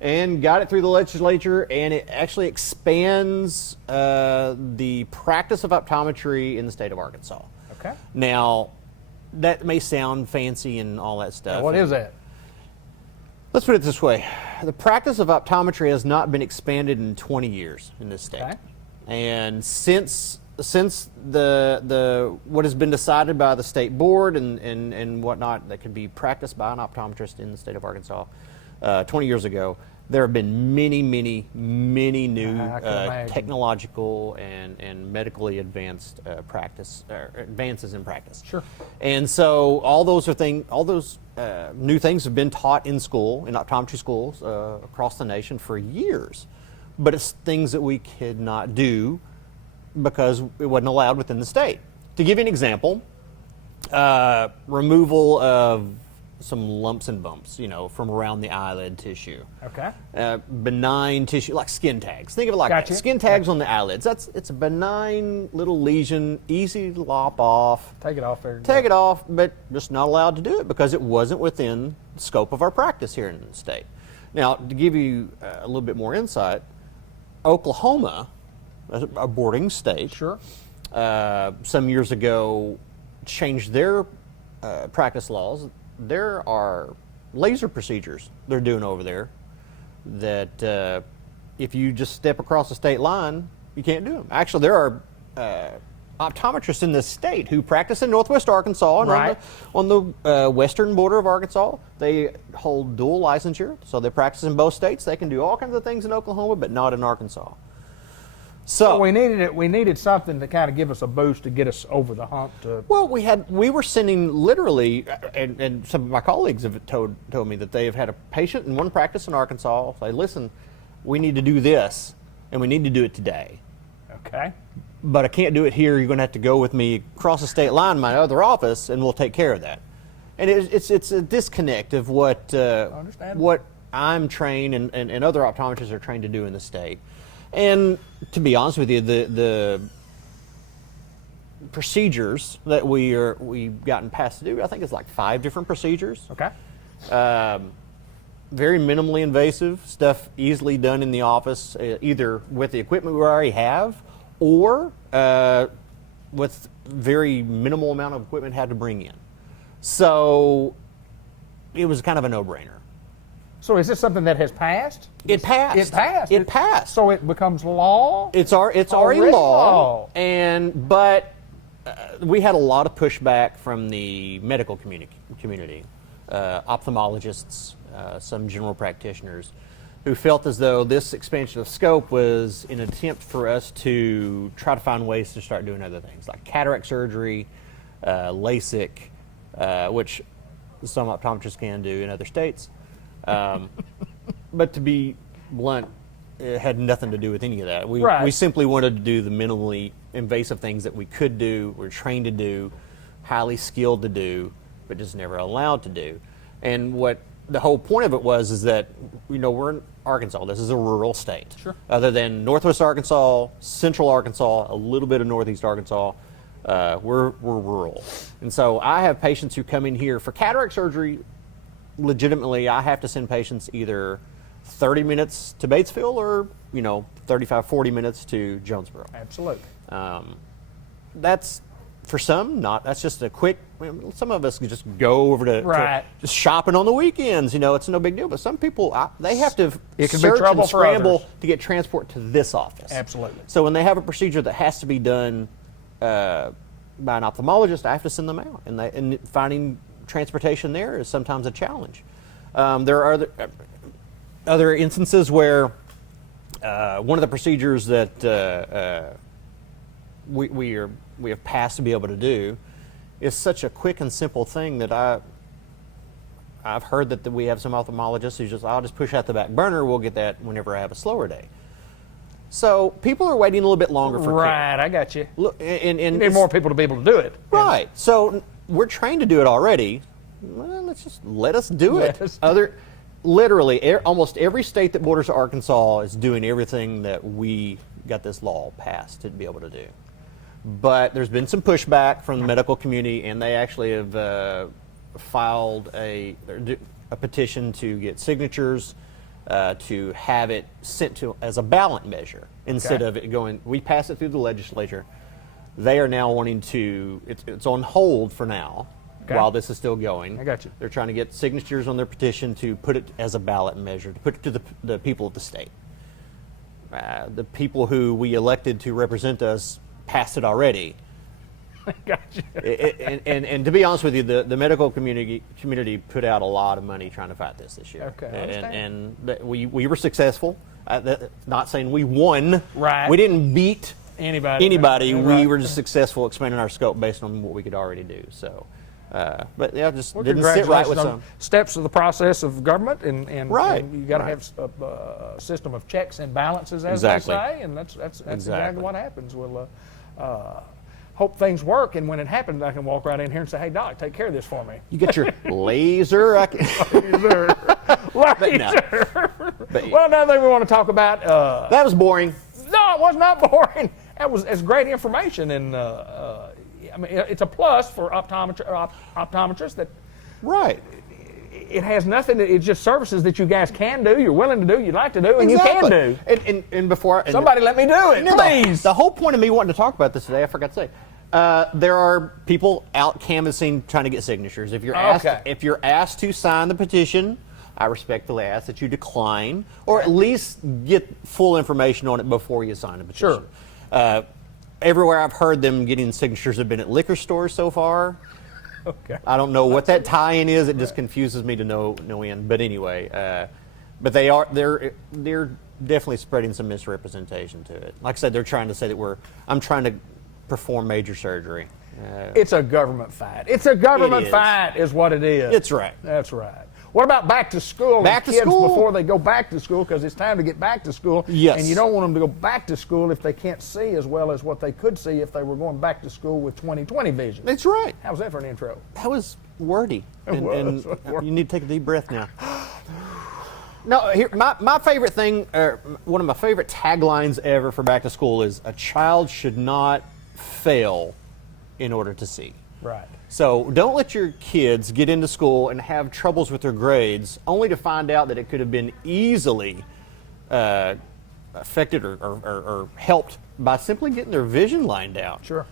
and got it through the legislature, and it actually expands the practice of optometry in the state of Arkansas. Okay. Now, that may sound fancy and all that stuff. What is that? Let's put it this way. The practice of optometry has not been expanded in 20 years in this state. Okay. And since the what has been decided by the state board and whatnot that could be practiced by an optometrist in the state of Arkansas 20 years ago, there have been many new I can imagine. technological and medically advanced advances in practice. Sure. And so all those new things have been taught in school, in optometry schools across the nation for years. But it's things that we could not do because it wasn't allowed within the state. To give you an example, removal of some lumps and bumps, from around the eyelid tissue. Okay. Benign tissue, like skin tags. Think of it like Gotcha. that. Skin tags on the eyelids. It's a benign little lesion, easy to lop off. Take it off there. Take it off, but just not allowed to do it because it wasn't within the scope of our practice here in the state. Now, to give you a little bit more insight, Oklahoma, a boarding state, Sure. some years ago changed their practice laws. There are laser procedures they're doing over there that if you just step across the state line, you can't do them. Actually, there are optometrists in this state who practice in Northwest Arkansas and Right. on the western border of Arkansas. They hold dual licensure, so they practice in both states. They can do all kinds of things in Oklahoma, but not in Arkansas. So We needed something to kind of give us a boost to get us over the hump. well, we were sending literally, and some of my colleagues have told me that they have had a patient in one practice in Arkansas say, listen, we need to do this, and we need to do it today. Okay. But I can't do it here. You're going to have to go with me across the state line to my other office, and we'll take care of that. And it's a disconnect of what I'm trained and other optometrists are trained to do in the state. And to be honest with you, the procedures that we've gotten passed to do, I think it's like 5 different procedures. Okay. Very minimally invasive stuff, easily done in the office, either with the equipment we already have, or with very minimal amount of equipment had to bring in. So it was kind of a no-brainer. So is this something that has passed? It passed. It passed. It passed. So it becomes law? It's already law. But we had a lot of pushback from the medical community, ophthalmologists, some general practitioners, who felt as though this expansion of scope was an attempt for us to try to find ways to start doing other things, like cataract surgery, LASIK, which some optometrists can do in other states. But to be blunt, it had nothing to do with any of that. We simply wanted to do the minimally invasive things that we could do, we're trained to do, highly skilled to do, but just never allowed to do. And what the whole point of it was is that, we're in Arkansas. This is a rural state. Sure. Other than Northwest Arkansas, Central Arkansas, a little bit of Northeast Arkansas, we're rural. And so I have patients who come in here for cataract surgery. Legitimately, I have to send patients either 30 minutes to Batesville or, 35, 40 minutes to Jonesboro. Absolutely. That's, for some, that's just a quick, some of us can just go over to just shopping on the weekends, it's no big deal. But some people, they have to search and scramble to get transport to this office. Absolutely. So when they have a procedure that has to be done by an ophthalmologist, I have to send them out. And finding transportation there is sometimes a challenge. There are other instances where one of the procedures that we have passed to be able to do is such a quick and simple thing that I've heard that we have some ophthalmologists who just, I'll just push out the back burner, we'll get that whenever I have a slower day. So people are waiting a little bit longer for care. I got you. Look, you need more people to be able to do it. Right. So we're trained to do it already. Well, let us do it. Literally, almost every state that borders Arkansas is doing everything that we got this law passed to be able to do. But there's been some pushback from the medical community, and they actually have filed a petition to get signatures to have it sent to as a ballot measure instead of it going. We pass it through the legislature. They are now wanting to. It's on hold for now. Okay. While this is still going. I got you. They're trying to get signatures on their petition to put it as a ballot measure, to put it to the people of the state. The people who we elected to represent us passed it already. Gotcha. And to be honest with you, the medical community put out a lot of money trying to fight this year. Okay, I understand. And we were successful. Not saying we won. Right. We didn't beat Anybody. We Right. were just successful expanding our scope based on what we could already do. So, but yeah, just Well, didn't sit right with congratulations on some. steps of the process of government, and Right, and you got to right. have a system of checks and balances, as Exactly. they say, and that's exactly Exactly. what happens. We'll hope things work, and when it happens, I can walk right in here and say, "Hey, Doc, take care of this for me." You get your laser. Laser. Well, another thing we want to talk about. That was boring. No, it was not boring. It's great information, and I mean, it's a plus for optometrists that Right. it has nothing. It's just services that you guys can do, you're willing to do, you'd like to do, and you can do. And before Somebody let me do it, No, please. The whole point of me wanting to talk about this today, I forgot to say, there are people out canvassing trying to get signatures. If you're asked to sign the petition, I respectfully ask that you decline, or at least get full information on it before you sign the petition. Sure. Everywhere I've heard them getting signatures have been at liquor stores so far. Okay. I don't know what that tie-in is. It just confuses me to no end. But anyway, but they're definitely spreading some misrepresentation to it. Like I said, they're trying to say that I'm trying to perform major surgery. It's a government fight. It's a government It is. fight, is what it is. It's right. That's right. What about back to school? Back and to kids school. before they go back to school, because it's time to get back to school. Yes. And you don't want them to go back to school if they can't see as well as what they could see if they were going back to school with 20/20 vision. That's right. How's that for an intro? That was wordy. It And, was. and you need to take a deep breath now. No, here, my favorite thing, or one of my favorite taglines ever for back to school is, a child should not fail in order to see. Right. So don't let your kids get into school and have troubles with their grades only to find out that it could have been easily affected or helped by simply getting their vision lined out. Sure.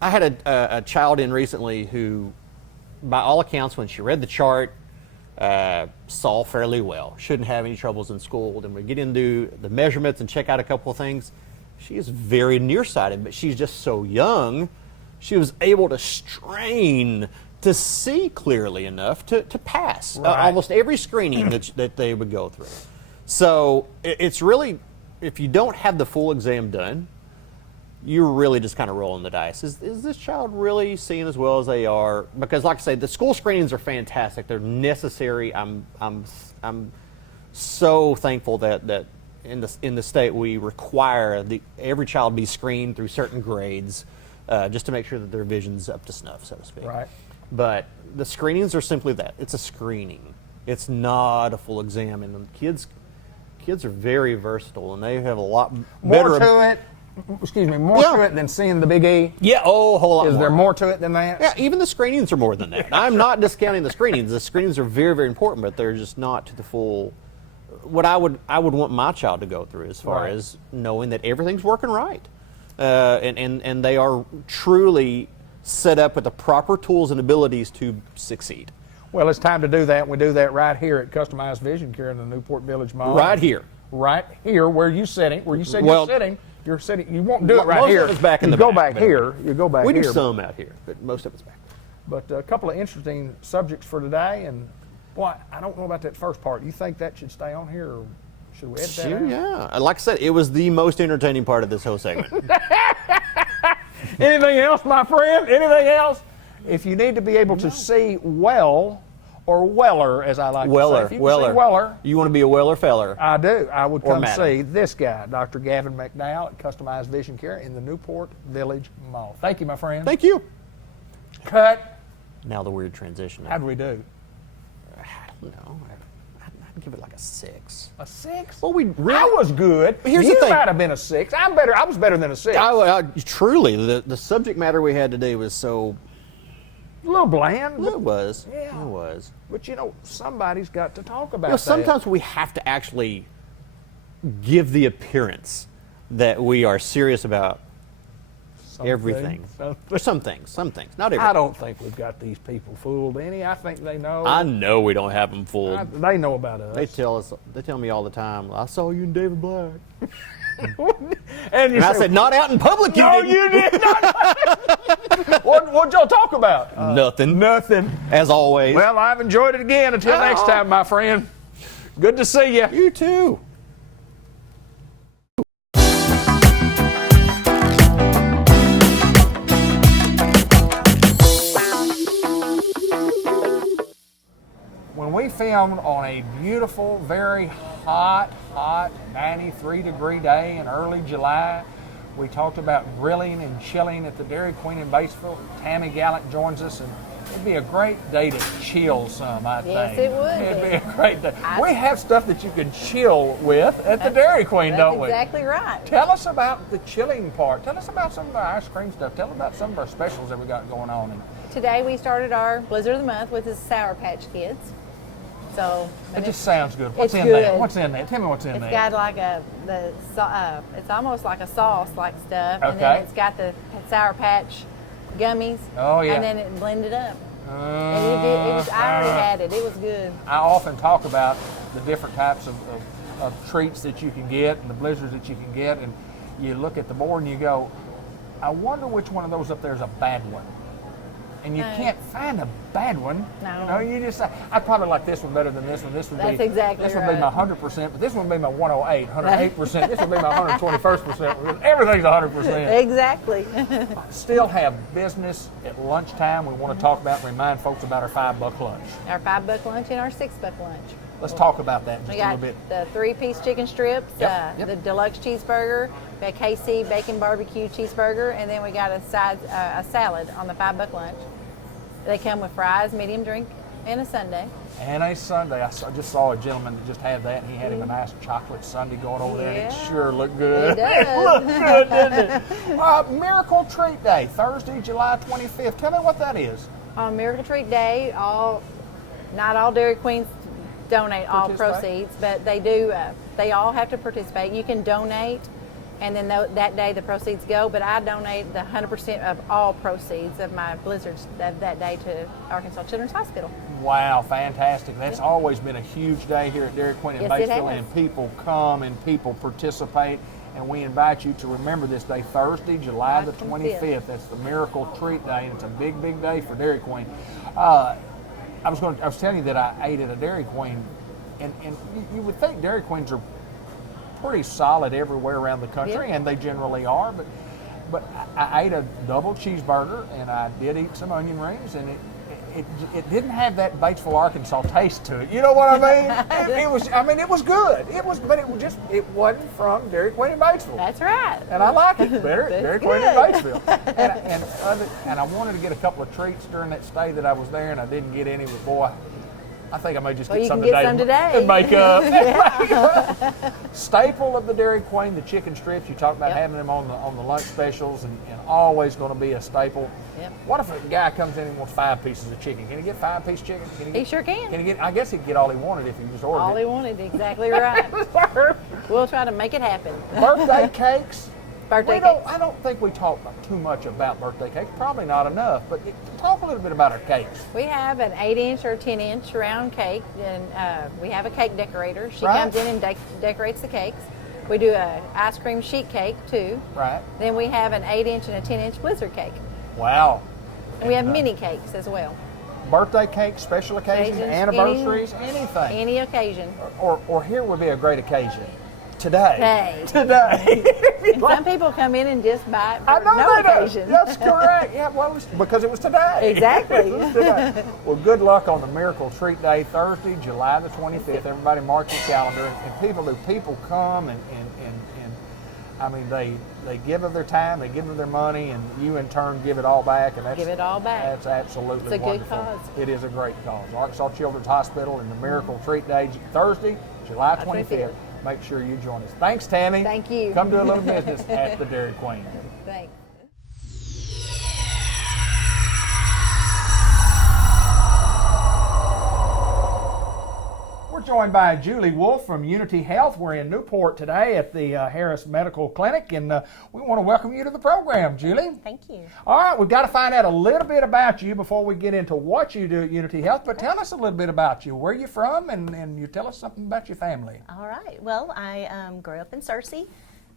I had a child in recently who, by all accounts, when she read the chart, saw fairly well. Shouldn't have any troubles in school. Then we get into the measurements and check out a couple of things. She is very nearsighted, but she's just so young. She was able to strain to see clearly enough to pass almost every screening that they would go through. So it's really, if you don't have the full exam done, you're really just kind of rolling the dice. Is this child really seeing as well as they are? Because, like I say, the school screenings are fantastic. They're necessary. I'm so thankful that in the state we require every child be screened through certain grades, just to make sure that their vision's up to snuff, so to speak. Right. But the screenings are simply that. It's a screening. It's not a full exam, and the kids are very versatile, and they have a lot More better. to it. Excuse me. More to it than seeing the big E. Yeah, a whole lot Is more. there more to it than that? Yeah, even the screenings are more than that. I'm not discounting the screenings. The screenings are very, very important, but they're just not to the full. What I would want my child to go through, as far Right. as knowing that everything's working right, and they are truly set up with the proper tools and abilities to succeed. Well, it's time to do that. We do that right here at Customized Vision Care in the Newport Village Mall. Right here. Right here, where you sitting? Where you said Well, you're sitting? You're sitting. You won't do it right most here. of it's back in you the go back, back here. You go back We here. do some out here, but most of it's back. But a couple of interesting subjects for today, and boy, I don't know about that first part. You think that should stay on here, or should we edit that Sure, out? yeah. Like I said, it was the most entertaining part of this whole segment. Anything else, my friend? Anything else? If you need to be able to see well, or weller, as I like to say. Weller, If you can see weller, You want to be a Weller feller. I do. I would Or come madam. see this guy, Dr. Gavin McDowell at Customized Vision Care in the Newport Village Mall. Thank you, my friend. Thank you. Cut. Now the weird transition. How'd we do? I don't know. I'd give it like a 6. A 6? Well, we really. I was good. Here's you the thing. might have been a 6. I'm better. I was better than a 6. Truly, the subject matter we had today was so. A little bland. It was. Yeah. It was. But you know, somebody's got to talk about You know, that. sometimes we have to actually give the appearance that we are serious about everything. There's some things, not everything. I don't think we've got these people fooled any. I think they know. I know we don't have them fooled. They know about us. They tell me all the time, I saw you and David Black. and you And I say, said, not out in public, you no, didn't. you did not. What'd y'all talk about? Nothing. Nothing. As always. Well, I've enjoyed it again. Until next time, my friend. Good to see you. You too. When we filmed on a beautiful, very hot 93-degree day in early July, we talked about grilling and chilling at the Dairy Queen in Batesville. Tammy Gallant joins us, and it'd be a great day to chill some, I think. Yes, it would It'd be. be a great day. We have stuff that you can chill with at the Dairy Queen, don't we? That's exactly right. Tell us about the chilling part. Tell us about some of our ice cream stuff. Tell us about some of our specials that we got going on. Today we started our Blizzard of the Month with the Sour Patch Kids. So It just sounds good. What's it's in there? good. What's in there? Tell me what's in it's there. got like it's almost like a sauce like stuff, and Okay. then it's got the Sour Patch gummies. Oh, yeah. And then it blended up. And I already had it. It was good. I often talk about the different types of treats that you can get and the blizzards that you can get, and you look at the board and you go, I wonder which one of those up there is a bad one. And you can't find a bad one. No. You know, you just say, I'd probably like this one better than this one. This would That's be exactly This would be right. my 100%, but this one would be my 108, 108%. This would be my 121%. Everything's 100%. Exactly. Still have business at lunchtime. We want to talk about and remind folks about our $5 lunch. Our $5 lunch and our $6 lunch. Let's talk about that just We a little got bit. the 3-piece chicken strips, Yep, yep. the deluxe cheeseburger, we got KC bacon barbecue cheeseburger, and then we got a salad on the $5 lunch. They come with fries, medium drink, and a sundae. And a sundae. I just saw a gentleman that just had that, and he had him a nice chocolate sundae going over there, and it Yeah. sure looked good. It does. Looked good, didn't it? Miracle Treat Day, Thursday, July 25th. Tell me what that is. On Miracle Treat Day, not all Dairy Queens donate all Participate? proceeds, but they do. They all have to participate. You can donate, and then that day the proceeds go. But I donate the 100% of all proceeds of my blizzards of that day to Arkansas Children's Hospital. Wow, fantastic. That's always been a huge day here at Dairy Queen in Yes, it Batesville, has. and people come and people participate. And we invite you to remember this day, Thursday, July the 25th. That's the Miracle Treat Day, and it's a big, big day for Dairy Queen. I was telling you that I ate at a Dairy Queen, and you would think Dairy Queens are pretty solid everywhere around the country, Yeah. and they generally are. But I ate a double cheeseburger, and I did eat some onion rings, and it didn't have that Batesville, Arkansas taste to it. You know what I mean? It was good. But it wasn't from Dairy Queen in Batesville. That's right. And I like it better at That's Dairy Queen in good. Batesville. And I wanted to get a couple of treats during that stay that I was there, and I didn't get any. But boy, I think I may just Well, get you some can get today some today. to make up. Staple of the Dairy Queen, the chicken strips. You talked about Yep. having them on the lunch specials, and always going to be a staple. Yep. What if a guy comes in and wants 5 pieces of chicken? Can he get 5-piece chicken? He sure can. Can he get? I guess he could get all he wanted if he just ordered All it. he wanted, exactly right. We'll try to make it happen. Birthday cakes. Birthday I cakes. don't think we talk too much about birthday cakes. Probably not enough. But talk a little bit about our cakes. We have an 8-inch or 10-inch round cake, and we have a cake decorator. She Right. comes in and decorates the cakes. We do a ice cream sheet cake too. Right. Then we have an 8-inch and a 10-inch blizzard cake. Wow. And we have mini cakes as well. Birthday cakes, special occasions, Occasions, anniversaries, anything. Any occasion. Or here would be a great occasion. Today. Today. Today. And some people come in and just buy it I for know no they do. occasion. That's correct. Yeah, well, because it was today. Exactly. It was today. Well, good luck on the Miracle Treat Day, Thursday, July the 25th. Everybody mark your calendar. And people come and I mean, they give of their time, they give of their money, and you in turn give it all back. And that's, Give it all back. That's absolutely It's a good wonderful. cause. It is a great cause. Arkansas Children's Hospital and the Miracle Treat Day, Thursday, July 25th. Make sure you join us. Thanks, Tammy. Thank you. Come do a little business at the Dairy Queen. Thanks. We're joined by Julie Wolf from Unity Health. We're in Newport today at the Harris Medical Clinic, and we want to welcome you to the program, Julie. Thank you. All right, we've got to find out a little bit about you before we get into what you do at Unity Health, but tell us a little bit about you. Where are you from, and you tell us something about your family. All right. Well, I grew up in Searcy.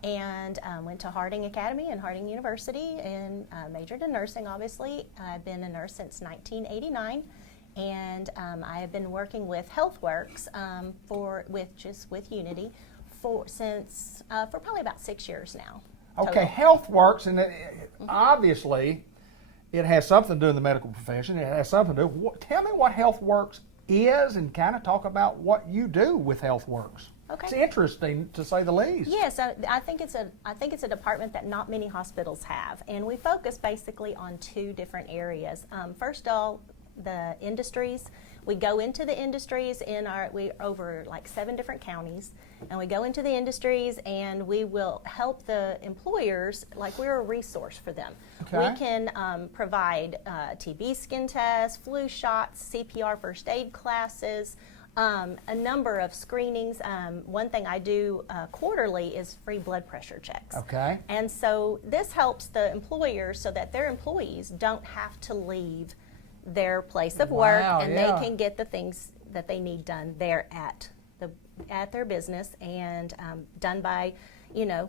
and went to Harding Academy and Harding University and majored in nursing, obviously. I've been a nurse since 1989, and I have been working with HealthWorks with Unity for probably about 6 years now. Okay, HealthWorks, and obviously it has something to do in the medical profession. It has something to do. Tell me what HealthWorks is, and kind of talk about what you do with HealthWorks. Okay. It's interesting, to say the least. Yes, I think it's a department that not many hospitals have, and we focus basically on two different areas. First of all, the industries. We go into the industries we over like 7 different counties, and we go into the industries and we will help the employers, like we're a resource for them. Okay. We can provide TB skin tests, flu shots, CPR first aid classes, a number of screenings. One thing I do quarterly is free blood pressure checks. Okay. And so this helps the employers so that their employees don't have to leave their place of work, Wow, and yeah. they can get the things that they need done there at their business, and done by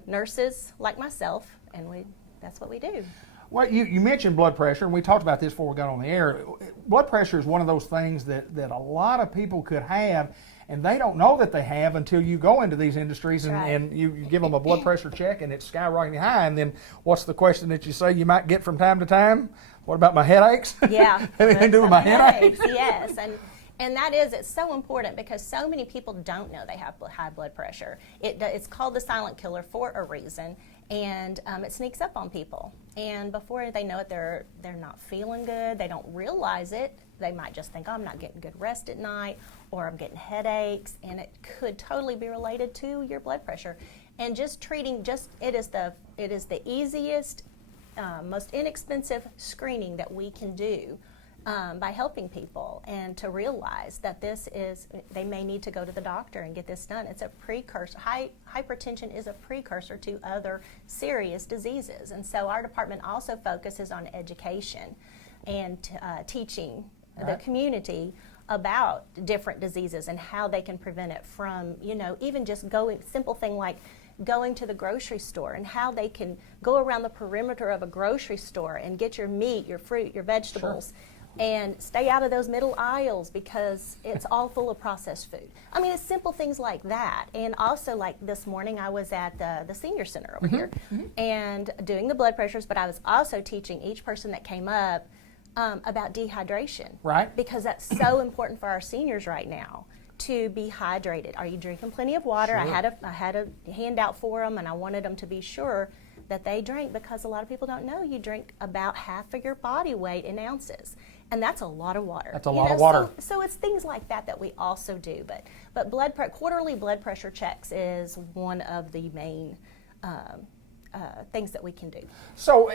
nurses like myself, and that's what we do. Well, you mentioned blood pressure, and we talked about this before we got on the air. Blood pressure is one of those things that a lot of people could have, and they don't know that they have until you go into these industries and, Right. and you give them a blood pressure check, and it's skyrocketing high. And then what's the question that you say you might get from time to time? What about my headaches? Yeah. Anything to do with my headaches? Yes. And it's so important because so many people don't know they have high blood pressure. It's called the silent killer for a reason, and it sneaks up on people. And before they know it, they're not feeling good. They don't realize it. They might just think, oh, I'm not getting good rest at night, or I'm getting headaches, and it could totally be related to your blood pressure. And just treating, it is the easiest, most inexpensive screening that we can do. By helping people and to realize that they may need to go to the doctor and get this done. It's a precursor. Hypertension is a precursor to other serious diseases. And so our department also focuses on education and teaching the community about different diseases and how they can prevent it from, even just simple thing like going to the grocery store, and how they can go around the perimeter of a grocery store and get your meat, your fruit, your vegetables. Sure. And stay out of those middle aisles because it's all full of processed food. I mean, it's simple things like that. And also, like this morning, I was at the senior center over here and doing the blood pressures, but I was also teaching each person that came up about dehydration. Right. Because that's so important for our seniors right now, to be hydrated. Are you drinking plenty of water? Sure. I had a handout for them, and I wanted them to be sure that they drank, because a lot of people don't know you drink about half of your body weight in ounces. And that's a lot of water. That's a lot of water. So it's things like that we also do. But quarterly blood pressure checks is one of the main things that we can do. So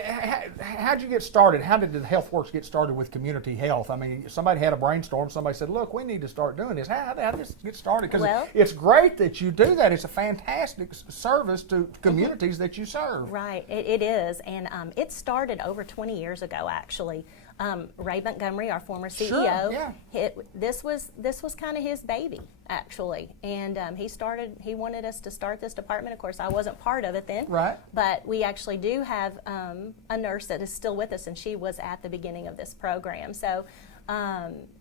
how'd you get started? How did the HealthWorks get started with community health? I mean, somebody had a brainstorm. Somebody said, look, we need to start doing this. How did this get started? Because it's great that you do that. It's a fantastic service to communities that you serve. Right, it is. And it started over 20 years ago, actually. Ray Montgomery, our former CEO, sure, yeah. This was kind of his baby, actually, and he wanted us to start this department. Of course, I wasn't part of it then, right? But we actually do have a nurse that is still with us, and she was at the beginning of this program. So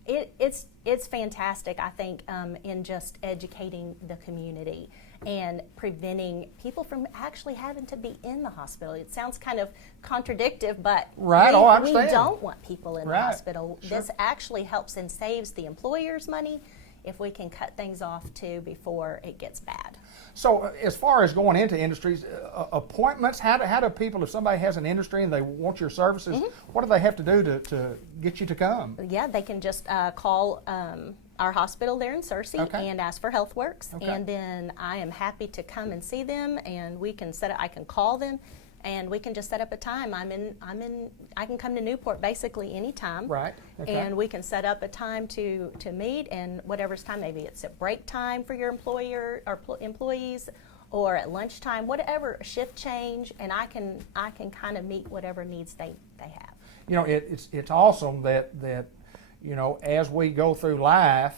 it's fantastic, I think, in just educating the community and preventing people from actually having to be in the hospital. It sounds kind of contradictory, but right. we don't want people in the hospital. Sure. This actually helps and saves the employers money if we can cut things off too before it gets bad. So as far as going into industries, appointments, how do people, if somebody has an industry and they want your services, what do they have to do to get you to come? Yeah, they can just call our hospital there in Searcy and ask for HealthWorks, and then I am happy to come and see them, and we can I can call them, and we can just set up a time. I can come to Newport basically anytime. Right. Okay. And we can set up a time to meet, and whatever's time, maybe it's at break time for your employer or employees, or at lunchtime, whatever, shift change, and I can kind of meet whatever needs they have. It's awesome that as we go through life,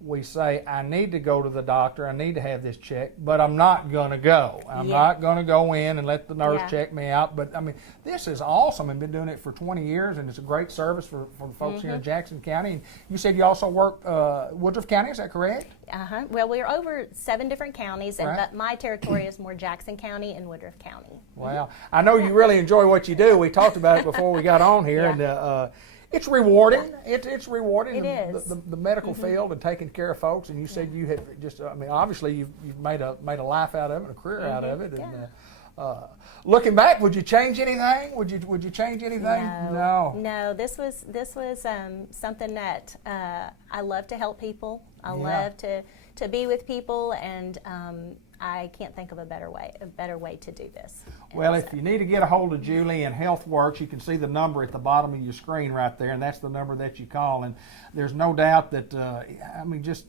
we say, I need to go to the doctor, I need to have this checked, but I'm not going to go. I'm Yeah. not going to go in and let the nurse Yeah. check me out. But I mean, this is awesome. I've been doing it for 20 years, and it's a great service for the folks here in Jackson County. And you said you also work Woodruff County, is that correct? Uh-huh. Well, we're over 7 different counties, and Right. but my territory is more Jackson County and Woodruff County. Wow. I know you really enjoy what you do. We talked about it before we got on here, Yeah. and it's rewarding. It's rewarding. It in is. the medical field and taking care of folks. And you said you had just, I mean, obviously you've made a life out of it, a career out of it. And looking back, would you change anything? Would you change anything? No. This was something that I love to help people. I Yeah. love to be with people, and I can't think of a better way to do this. Well, And if so- you need to get a hold of Julie and HealthWorks, you can see the number at the bottom of your screen right there, and that's the number that you call. And there's no doubt that, I mean, just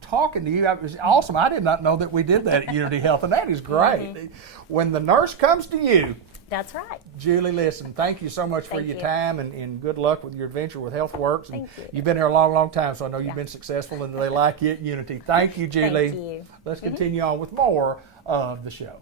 talking to you, it was awesome. I did not know that we did that at Unity Health, and that is great. When the nurse comes to you, That's right. Julie, listen, thank you so much for Thank your you. time, and good luck with your adventure with HealthWorks. And Thank you. You've been here a long, long time, so I know you've Yeah. been successful, and they like you at Unity. Thank you, Julie. Thank you. Let's continue on with more of the show.